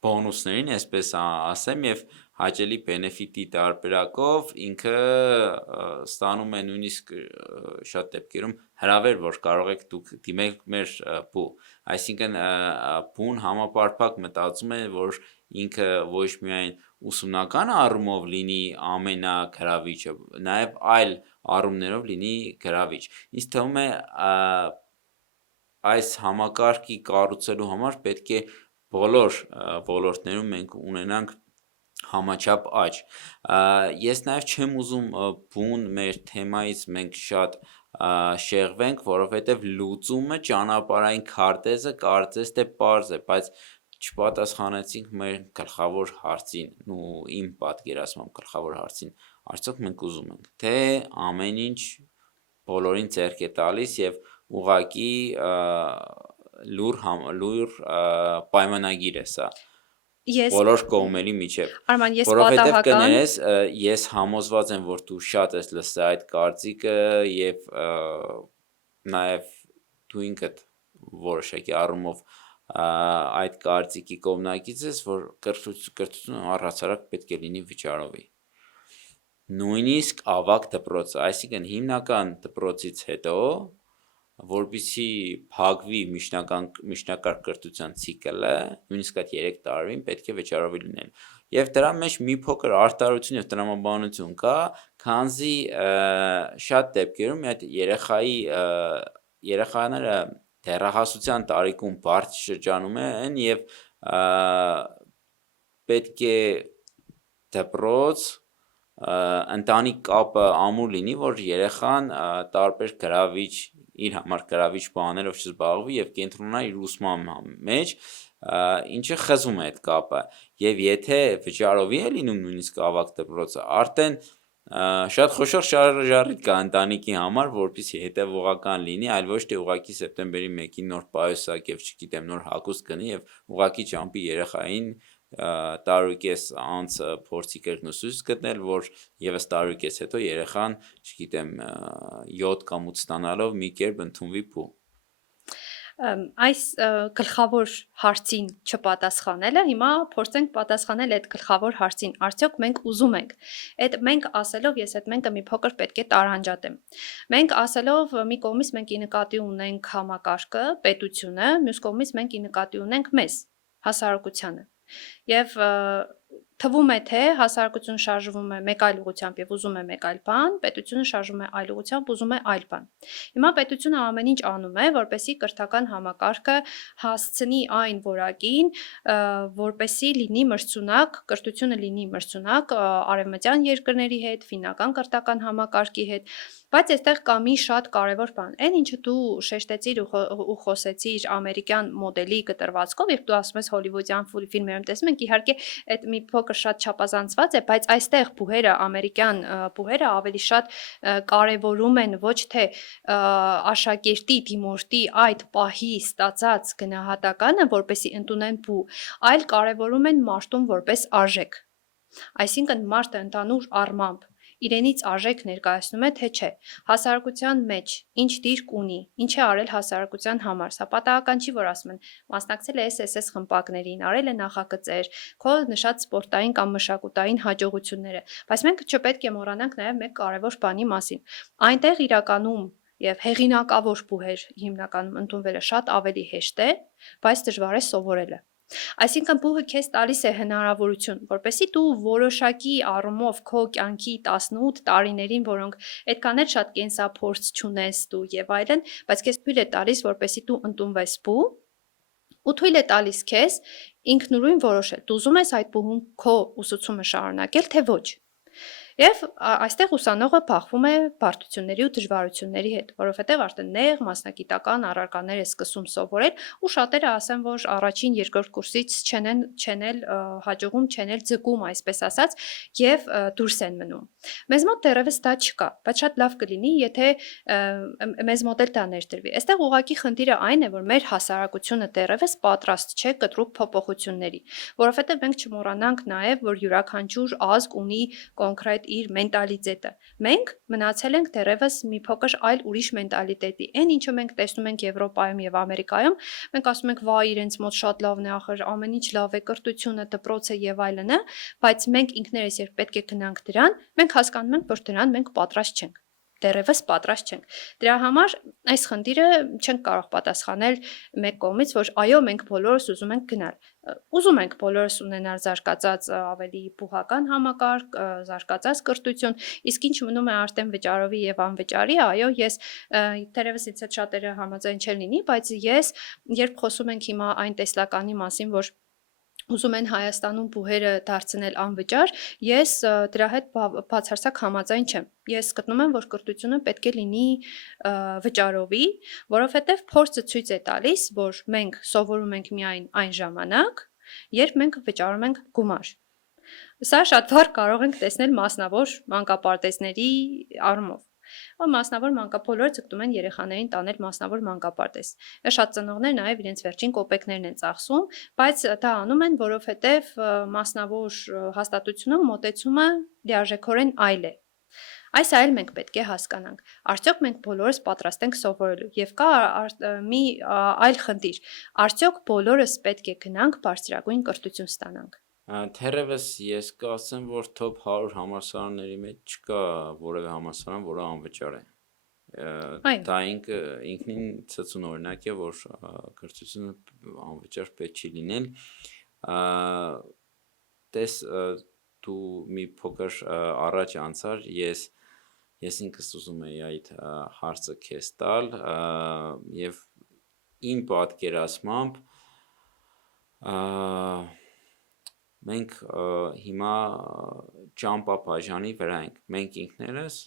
բոնուսներին, այսպես ասեմ, և հաճելի բենեֆիտի տարբերակով ինքը ստանում է նույնիսկ շատ դեպքերում հրավեր, որ կարող եք դուք դիմել մեր բու, այսինքն բուն համապարփակ մտածում է, որ ինքը ոչ միայն ուսումնական առումով լինի ամենագրավիչը, նաև այլ առումներով լինի գրավիչ։ Ինձ թվում է այս համակարգի կառուցելու համար պետք է բոլոր ոլորտներում մենք ունենանք համաչափ աճ։ Ես նաև չեմ ուզում բուն մեր թեմայից մենք շատ շեղվենք, որովհետև լուծումը ճանապարհային քարտեզը կարծես թե պարզ է, բայց չպատասխանեցինք մեր գլխավոր հարցին, իմ պատկերացմամբ գլխավոր հարցին, արդյոք մենք ուզում ենք, թե ամեն ինչ բոլորին ձեռք է տալիս եւ ուղղակի լուր պայմանագիր է սա Ես բոլոր կողմերի միջև, Արման, ես որովհետև պատահական կներես, ես համոզված եմ, որ դու շատ ես լսել այդ կարծիքը եւ նաեւ դու ինքդ որոշակի առումով այդ կարծիքի կողմնակից ես, որ կրթությունը առհասարակ պետք է լինի վճարովի։ Նույնիսկ ավագ դպրոցը, այսինքն հիմնական դպրոցից հետո, որպեսզի փակվի միջնակարգ կրթության ցիկլը, նույնիսկ այդ 3 տարին պետք է վճարովի լինել։ Եվ դրա մեջ մի փոքր արտարություն եւ տրամաբանություն կա, քանզի շատ դեպքերում այդ երեխաները դեռահասության տարիքում բարդ շրջանում են եւ պետք է դպրոց ընտանիք կապը ամուր լինի, որ երեխան տարբեր իր համար գրավիչ բաներով չզբաղվի եւ կենտրոնանա իր ուսման մեջ, ինչը խզում է այդ կապը, եւ եթե վճարովի է լինում նույնիսկ ավագ դպրոցը, արդեն շատ խոշոր շարժառիթ կա ընտանիքի համար, որպեսզի հետևողական լինի, այլ ոչ թե ուղղակի սեպտեմբերի 1-ին նոր պայուսակ եւ չգիտեմ նոր հագուստ գնի եւ ուղղակի ճամփի երեխային տարուկես անց փորձի կրկնուսույց գտնել, որ եւս տարուկես հետո երեխան, չգիտեմ, 7 կամ 8 ստանալով մի կերպ ընդունվի փու։ Այս գլխավոր հարցին չպատասխանելը, հիմա փորձենք պատասխանել այդ գլխավոր հարցին, արդյոք մենք ուզում ենք։ Այդ մենք ասելով, ես այդ մենքը մի փոքր պետք է տարանջատեմ։ Մենք ասելով մի կողմից մենք ի նկատի ունենք համակարգը, պետությունը, մյուս կողմից մենք ի նկատի ունենք մեզ, հասարակությանը։ Եվ թվում է, թե հասարակությունը շարժվում է մեկ այլ ուղղությամբ եւ ուզում է մեկ այլ բան, պետությունը շարժվում է այլ ուղղությամբ, ուզում է այլ բան։ Հիմա պետությունը ամեն ինչ անում է, որպեսզի կրթական համակարգը հասցնի այն որակին, որպեսզի լինի մրցունակ, կրթությունը լինի մրցունակ արևմտյան երկրների հետ, ֆինական կրթական համակարգի հետ, բայց այստեղ կա մի շատ կարևոր բան։ Այն ինչը դու շեշտեցիր ու խոսեցիր ամերիկյան մոդելի կտրվածքով, երբ դու ասում ես հոլիվուդյան ֆիլմերում տեսնում ենք, իհարկե այդ մի փոքր շատ չափազանցված է, բայց այստեղ բուհերը, ամերիկյան բուհերը ավելի շատ կարևորում են ոչ թե աշակերտի դիմորդի այդ պահի ստացած գնահատականը, որպեսզի ընդունեն բու, այլ կարևորում են մարդուն որպես արժեք։ Այսինքն մարդը ընդհանուր առմամբ իրենից արժեք ներկայացնում է, թե չէ, հասարակության մեջ ինչ դիրք ունի, ինչ է արել հասարակության համար, սա պատահական չի, որ ասում են, մասնակցել է SSS խմբակներին, արել է նախագծեր, քո նշած սպորտային կամ մշակութային հաջողությունները, բայց մենք չպետք է մոռանանք նաև մեկ կարևոր բանի մասին, այնտեղ իրականում եւ հեղինակավոր բուհեր հիմնականում ընդունվելը շատ ավելի հեշտ է, բայց դժվար է սովորելը։ Այսինքն բուհը քեզ տալիս է հնարավորություն, որպեսզի դու որոշակի առումով քո կյանքի 18 տարիներին, որոնք այդքան էլ շատ կենսափորձ չունես դու եւ այլն, բայց քեզ թույլ է տալիս, որպեսզի դու ընդունվես բու, ու թույլ է տալիս քեզ ինքնուրույն որոշել, դու ուզում ես այդ բուհում քո ուսուցումը շարունակել, թե ոչ։ Եվ այստեղ ուսանողը բախվում է բարդությունների ու դժվարությունների հետ, որովհետև արդեն նեղ մասնագիտական առարկաներ է սկսում սովորել ու շատերը ասեն, որ առաջին երկրորդ կուրսից չեն էլ հաջողում, չեն էլ ձգում, այսպես ասած, եւ դուրս են մնում։ Մեզ մոտ դեռևս դա չկա, բայց շատ լավ կլինի, եթե մեզ մոտ էլ դա ներդրվի։ Այստեղ ուղղակի խնդիրը այն է, որ մեր հասարակությունը դեռևս պատրաստ չէ կտրուկ փոփոխությունների, որովհետև մենք չմոռանանք նաև, որ յուրաքանչյուր ազգ ունի կոնկրետ իր մենտալիտետը։ Մենք մնացել ենք դեռևս մի փոքր այլ ուրիշ մենտալիտետի։ Այն ինչը մենք տեսնում ենք Եվրոպայում եւ Ամերիկայում, մենք ասում ենք, վայ, իրենց մոտ շատ լավն է, ախր ամեն ինչ լավ է, կրթությունը, դպրոցը եւ այլն, բայց մենք ինքներս երբ պետք է գնանք դրան, մենք հասկանում ենք, որ դրան մենք պատրաստ չենք։ Դեռևս պատրաստ չենք։ Դրա համար այս խնդիրը չենք կարող պատասխանել մեկ կողմից, որ այո, մենք բոլորս ուզում ենք գնալ։ Ուզում ենք բոլորս ունենալ զարգացած ավելի բուհական համակարգ, զարգացած կրթություն, իսկ ինչ մնում է արդեն վճարովի եւ անվճարի, այո, ես թերևս ինձ հետ շատերը համաձայն չեն լինի, բայց ես երբ խոսում ենք հիմա այն տեսլականի մասին, որ ուզում են Հայաստանում բուհերը դարձնել անվճար, ես դրա հետ բացարձակ համաձայն չեմ։ Ես գտնում եմ, որ կրթությունը պետք է լինի վճարովի, որովհետև փորձը ցույց է տալիս, որ մենք սովորում ենք միայն այն ժամանակ, երբ մենք վճարում ենք գումար։ Սա շատ վառ կարող ենք տեսնել մասնավոր մանկապարտեզների առումով։ Մասնավոր բոլորը ձգտում են երեխաներին տանել մասնավոր մանկապարտեզ։ Շատ ծնողներ նաև իրենց վերջին կոպեկներն են ծախսում, բայց դա անում են, որովհետև մասնավոր հաստատությունում մոտեցումը լիարժեքորեն այլ է։ Այս այլ մենք պետք է հասկանանք։ Արդյոք մենք բոլորս պատրաստ ենք սովորելու եւ կա մի այլ խնդիր։ Արդյոք բոլորս պետք է գնանք բարձրագույն կրթություն ստանանք։ Թերևս ես կասեմ, որ top 100 համալսարանների մեջ չկա որևէ համալսարան, որը անվճար է։ Դա ինքնին ցցուն օրինակ է, որ կրթությունը անվճար պետք չի լինել։ Տես դու մի փոքր առաջ անցար, ես ինքս ուզում եի այդ հարցը քեզ տալ եւ իմ պատկերացմամբ մենք հիմա ճամփաբաժանի վրա ենք, մենք ինքներս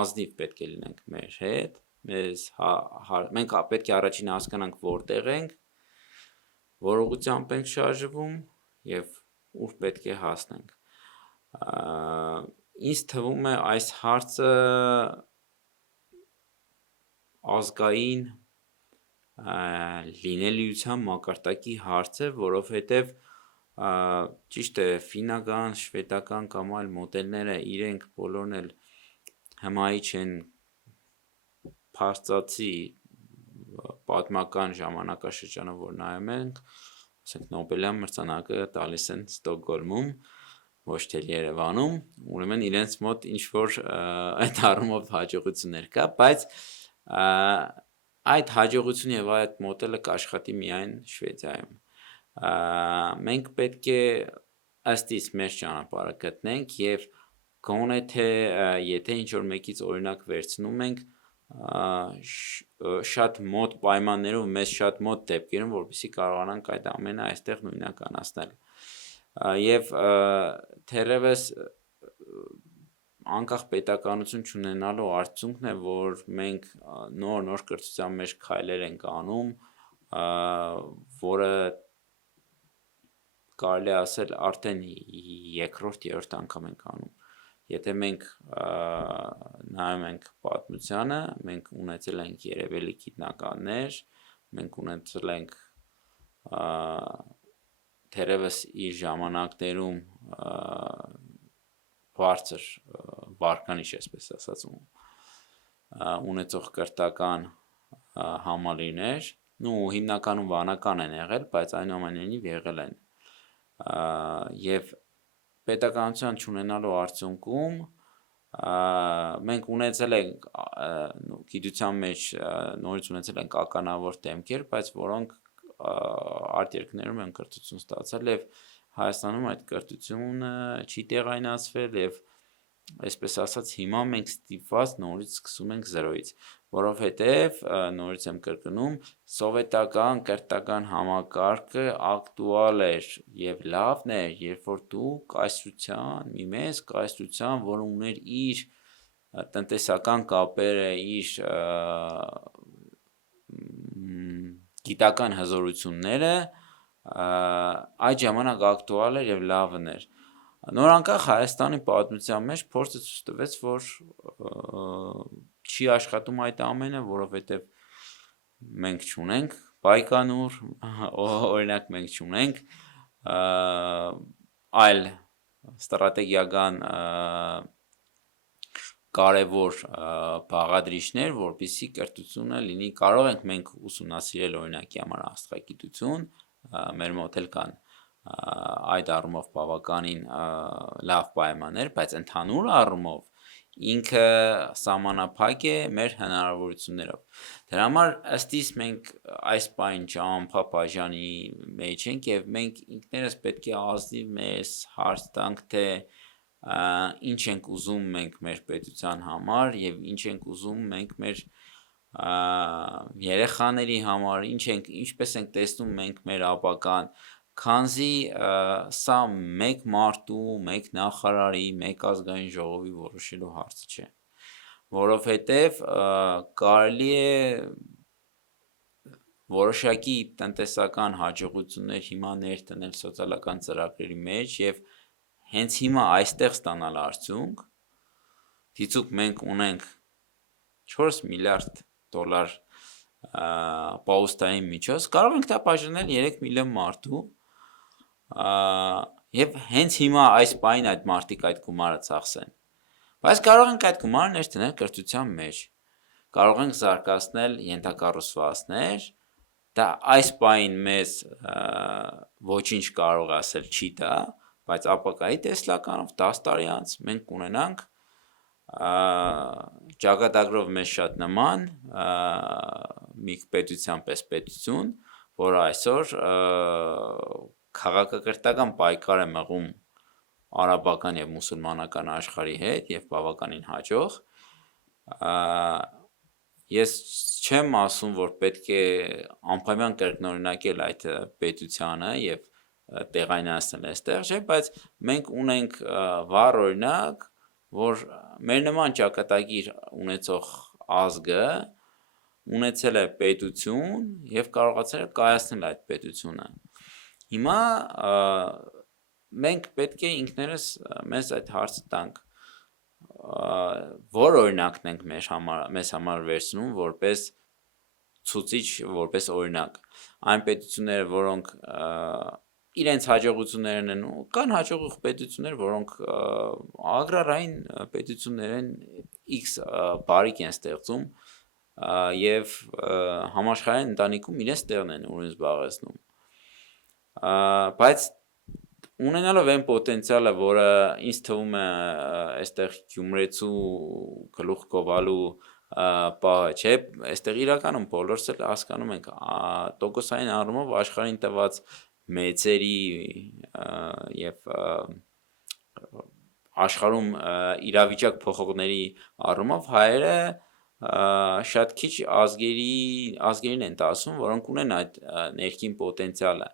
ազնիվ պետք է լինենք մեր հետ, մենք պետք է առաջին հասկանանք որտեղ ենք, որ ուղղությամբ ենք շարժվում եւ ուր պետք է հասնենք։ Ինձ թվում է այս հարցը ազգային լինելիության մակարդակի հարց է, որովհետև ճիշտ է, ֆինական, շվեդական կամ այլ մոդելները իրենք բոլորն էլ հմայի չեն փաստացի պատմական ժամանակաշրջանը, որ նայում ենք, ասենք Նոբելյան մրցանակը տալիս են Ստոկգոլմում, ոչ թե Երևանում, ուրեմն իրենց մոտ ինչ-որ այդ առումով հաջողություններ կա, բայց այդ հաջողությունը եւ այդ մոդելը կաշխատի միայն Շվեդիայում։ Մենք պետք է ըստ իս մեր ճանապարհը գտնենք եւ գոնե թե եթե ինչ-որ մեկից օրինակ վերցնում ենք շատ մոտ պայմաններով, մեզ շատ մոտ դեպքերում, որպեսզի կարողանանք այդ ամենը այստեղ նույնականացնել։ Եվ թերևս անկախ պետականություն չունենալու արդյունքն է, որ մենք նոր կրթության մեջ քայլեր ենք անում, որը կարելի ասել արդեն երկրորդ անգամ ենք անում։ Եթե մենք նայում ենք պատմությանը, մենք ունեցել ենք երևելի գիտնականներ, մենք ունեցել ենք թերևս իր ժամանակներում բարձր վարկանիշ, այսպես ասած, ունեցող կրթական համալիրներ, հիմնականում վանական են եղել, բայց այնուամենայնիվ եղել են։ Եվ պետականության չունենալու արդյունքում մենք ունեցել ենք գիտության մեջ նորից ունեցել ենք ականավոր դեմքեր, բայց որոնք արտերկրներում են կրթություն ստացել եւ Հայաստանում այդ կրթությունը չի տեղայնացվել եւ այսպես ասած հիմա մենք ստիպված նորից սկսում ենք զրոյից, որովհետեւ նորից եմ կրկնում, սովետական կրթական համակարգը ակտուալ էր եւ լավն էր, երբ որ դու կայսրության, մի մեծ կայսրության, որը ուներ իր տնտեսական կապերը, իր գիտական հզորությունները, այդ ժամանակ ակտուալ էր եւ լավն էր։ Նոր անկախ Հայաստանի պատմության մեջ փորձը ցույց տվեց, որ չի աշխատում այդ ամենը, որովհետեւ մենք չունենք Բայկանուր, օրինակ մենք չունենք այլ ստրատեգիական կարևոր բաղադրիչներ, որպեսզի կրթությունը լինի, կարող ենք մենք ուսումնասիրել օրինակի համար աստղագիտություն, մեր մոտ էլ կան այդ առումով բավականին լավ պայմաններ, բայց ընդհանուր առումով ինքը սահմանափակ է մեր հնարավորություններով։ Դրա համար ըստ իս մենք այս պայն ճամփաբաժանի մեջ ենք եւ մենք ինքներս պետք է ազնիվ մեզ հարց տանք, թե ինչ ենք ուզում մենք մեր պետության համար եւ ինչ ենք ուզում մենք մեր երեխաների համար, ինչպես ենք տեսնում մենք մեր ապագան, քանզի սա մեկ մարդու, մեկ նախարարի, մեկ ազգային ժողովի որոշելու հարց չէ, որովհետև կարելի է որոշակի տնտեսական հաջողություններ հիմա ներդնել սոցիալական ծրագրերի մեջ և հենց հիմա այստեղ ստանալ արդյունք, դիցուք մենք ունենք 4 միլիարդ դոլար պահուստային միջոց, կարող ենք դա բաժանել 3 միլիոն մարդու և հենց հիմա այս պահին այդ մարդիկ այդ գումարը ծախսեն, բայց կարող ենք այդ գումարը ներդնել կրթության մեջ, կարող ենք զարգացնել ենթակառուցվածքներ, դա այս պահին մեզ ոչինչ կարող ասել չի տա, բայց ապագայի տեսլականով 10 տարի անց մենք կունենանք ճակատագրով մեզ շատ նման մի պետության պես պետություն, որը այսօր քաղաքակրթական պայքար է մղում արաբական և մուսուլմանական աշխարհի հետ և բավականին հաջող, ես չեմ ասում, որ պետք է անպայման կրկնօրինակել այդ պետությանը և տեղայնացնել այստեղ, չէ, բայց մենք ունենք վառ օրինակ, որ մեր նման ճակատագիր ունեցող ազգը ունեցել է պետություն և կարողացել է կայացնել այդ պետությունը, հիմա մենք պետք է ինքներս մեզ այդ հարցը տանք, որ օրինակն ենք մեզ համար վերցնում որպես ցուցիչ, որպես օրինակ, այն պետությունները, որոնք իրենց հաջողություններն են ու կան հաջող պետություններ, որոնք ագրարային պետություններ են, X բարիք են ստեղծում և համաշխարհային ընտանիքում իրենց տեղն են ուրույն զբաղեցնում, բայց ունենալով այն պոտենցիալը, որը ինձ թվում է այստեղ գյումրեցու գլուխ գովալու պահը չէ, այստեղ իրականում բոլորս էլ հասկանում ենք տոկոսային առումով աշխարհին տված մեծերի և աշխարհում իրավիճակ փոխողների առումով հայերը շատ քիչ ազգերին են դասում, որոնք ունեն այդ ներքին պոտենցիալը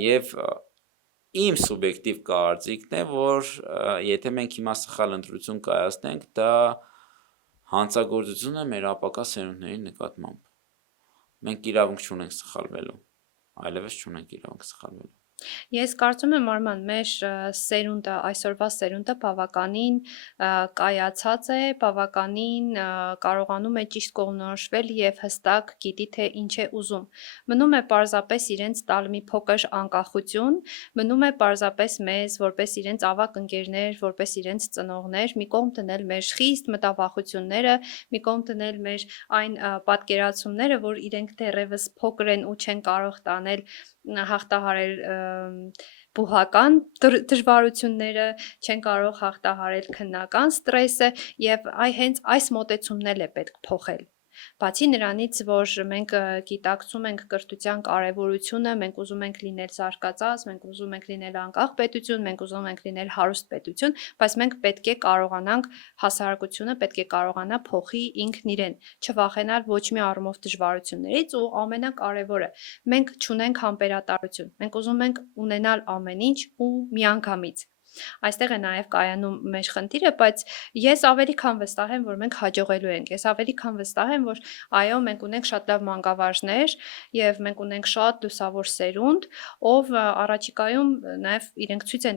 և իմ սուբյեկտիվ կարծիքն է, որ եթե մենք հիմա սխալ ընտրություն կայացնենք, դա հանցագործություն է մեր ապագա սերունդների նկատմամբ, մենք իրավունք չունենք սխալվելու, այլևս չունենք իրավունք սխալվելու։ Ես կարծում եմ Արման, մեր սերունդը, այսօրվա սերունդը բավականին կայացած է, բավականին կարողանում է ճիշտ կողմնորոշվել և հստակ գիտի, թե ինչ է ուզում։ Մնում է պարզապես իրենց տալ մի փոքր անկախություն, մնում է պարզապես մեզ, որպես իրենց ավագ ընկերներ, որպես իրենց ծնողներ, մի կողմ դնել մեր խիստ մտավախությունները, մի կողմ դնել մեր այն պատկերացումները, որ իրենք դեռևս փոքր են ու չեն կարող տանել հաղթահարել բուհական դժվարությունները, չեն կարող հաղթահարել քննական ստրեսը և հենց այս մոտեցումն էլ է պետք փոխել։ Բացի նրանից, որ մենք գիտակցում ենք կրթության կարևորությունը, մենք ուզում ենք լինել զարգացած, մենք ուզում ենք լինել անկախ պետություն, մենք ուզում ենք լինել հարուստ պետություն, բայց մենք պետք է կարողանանք, հասարակությունը պետք է կարողանա փոխի ինքն իրեն, չվախենալ ոչ մի առումով դժվարություններից ու ամենակարևորը, մենք չունենք համբերատարություն, մենք ուզում ենք ունենալ ամեն ինչ ու միանգամից։ Այստեղ է նաև կայանում մեր խնդիրը, բայց ես ավելի քան վստահ եմ, որ մենք հաջողելու ենք, ես ավելի քան վստահ եմ, որ այո, մենք ունենք շատ լավ մանկավարժներ և մենք ունենք շատ լուսավոր սերունդ, ով առաջիկայում նաև իրենք ցույց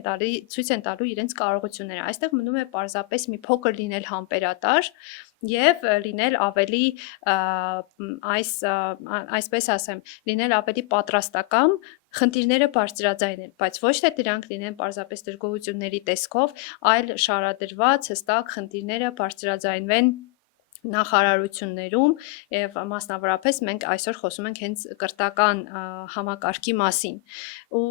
են տալու իրենց կարողությունները, այստեղ մնում է պարզապես մի փոքր լինել համբերատար և լինել ավելի, այսպես ասեմ, լինել ավելի պատրաստակամ, խնդիրները բարձրաձայնել, բայց ոչ թե դրանք լինեն պարզապես դժգոհությունների տեսքով, այլ շարադրված, հստակ խնդիրները բարձրաձայնվեն նախարարություններում և մասնավորապես մենք այսօր խոսում ենք հենց կրթական համակարգի մասին ու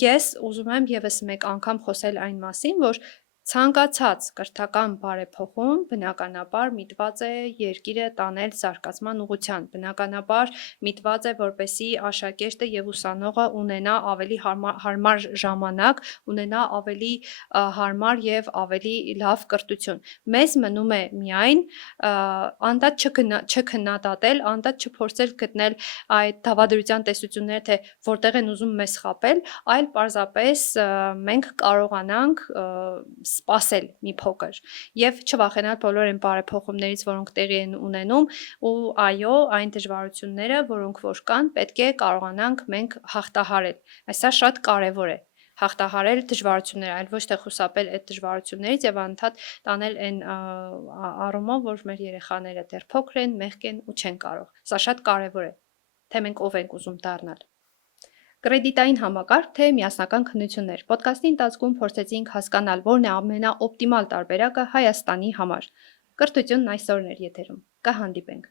ես ուզում եմ ևս մեկ անգամ խոսել այն մասին, որ Ցանկացած կրթական բարեփոխում բնականաբար միտված է երկիրը տանել զարգացման ուղղության, բնականաբար միտված է, որպեսզի աշակերտը եւ ուսանողը ունենա ավելի հարմար ժամանակ, ունենա ավելի հարմար եւ ավելի լավ կրթություն։ Մեզ մնում է միայն անդադ չքննադատել, անդադ չփորձել գտնել այդ դավադրության տեսությունները, թե որտեղ են ուզում մեզ խաբել, այլ պարզապես մենք կարողանանք սպասել մի փոքր եւ չվախենալ բոլոր այն բարեփոխումներից, որոնք տեղի են ունենում ու այո, այն դժվարությունները, որոնք որ կան, պետք է կարողանանք մենք հաղթահարել։ Այսա շատ կարեւոր է հաղթահարել դժվարությունները, այլ ոչ թե խուսափել այդ դժվարություններից եւ անդադ տանել այն առումով, որ մեր երեխաները դեռ փոքր են, մեղք են ու չեն կարող։ Սա շատ կարեւոր է, թե մենք ով ենք ուզում դառնալ։ Կրեդիտային համակարգ թե միասնական քննություններ։ Պոդքասթի ընթացքում փորձեցինք հասկանալ, որն է ամենաօպտիմալ տարբերակը Հայաստանի համար։ Կրթությունն այսօրն էր եթերում։ Կհանդիպենք։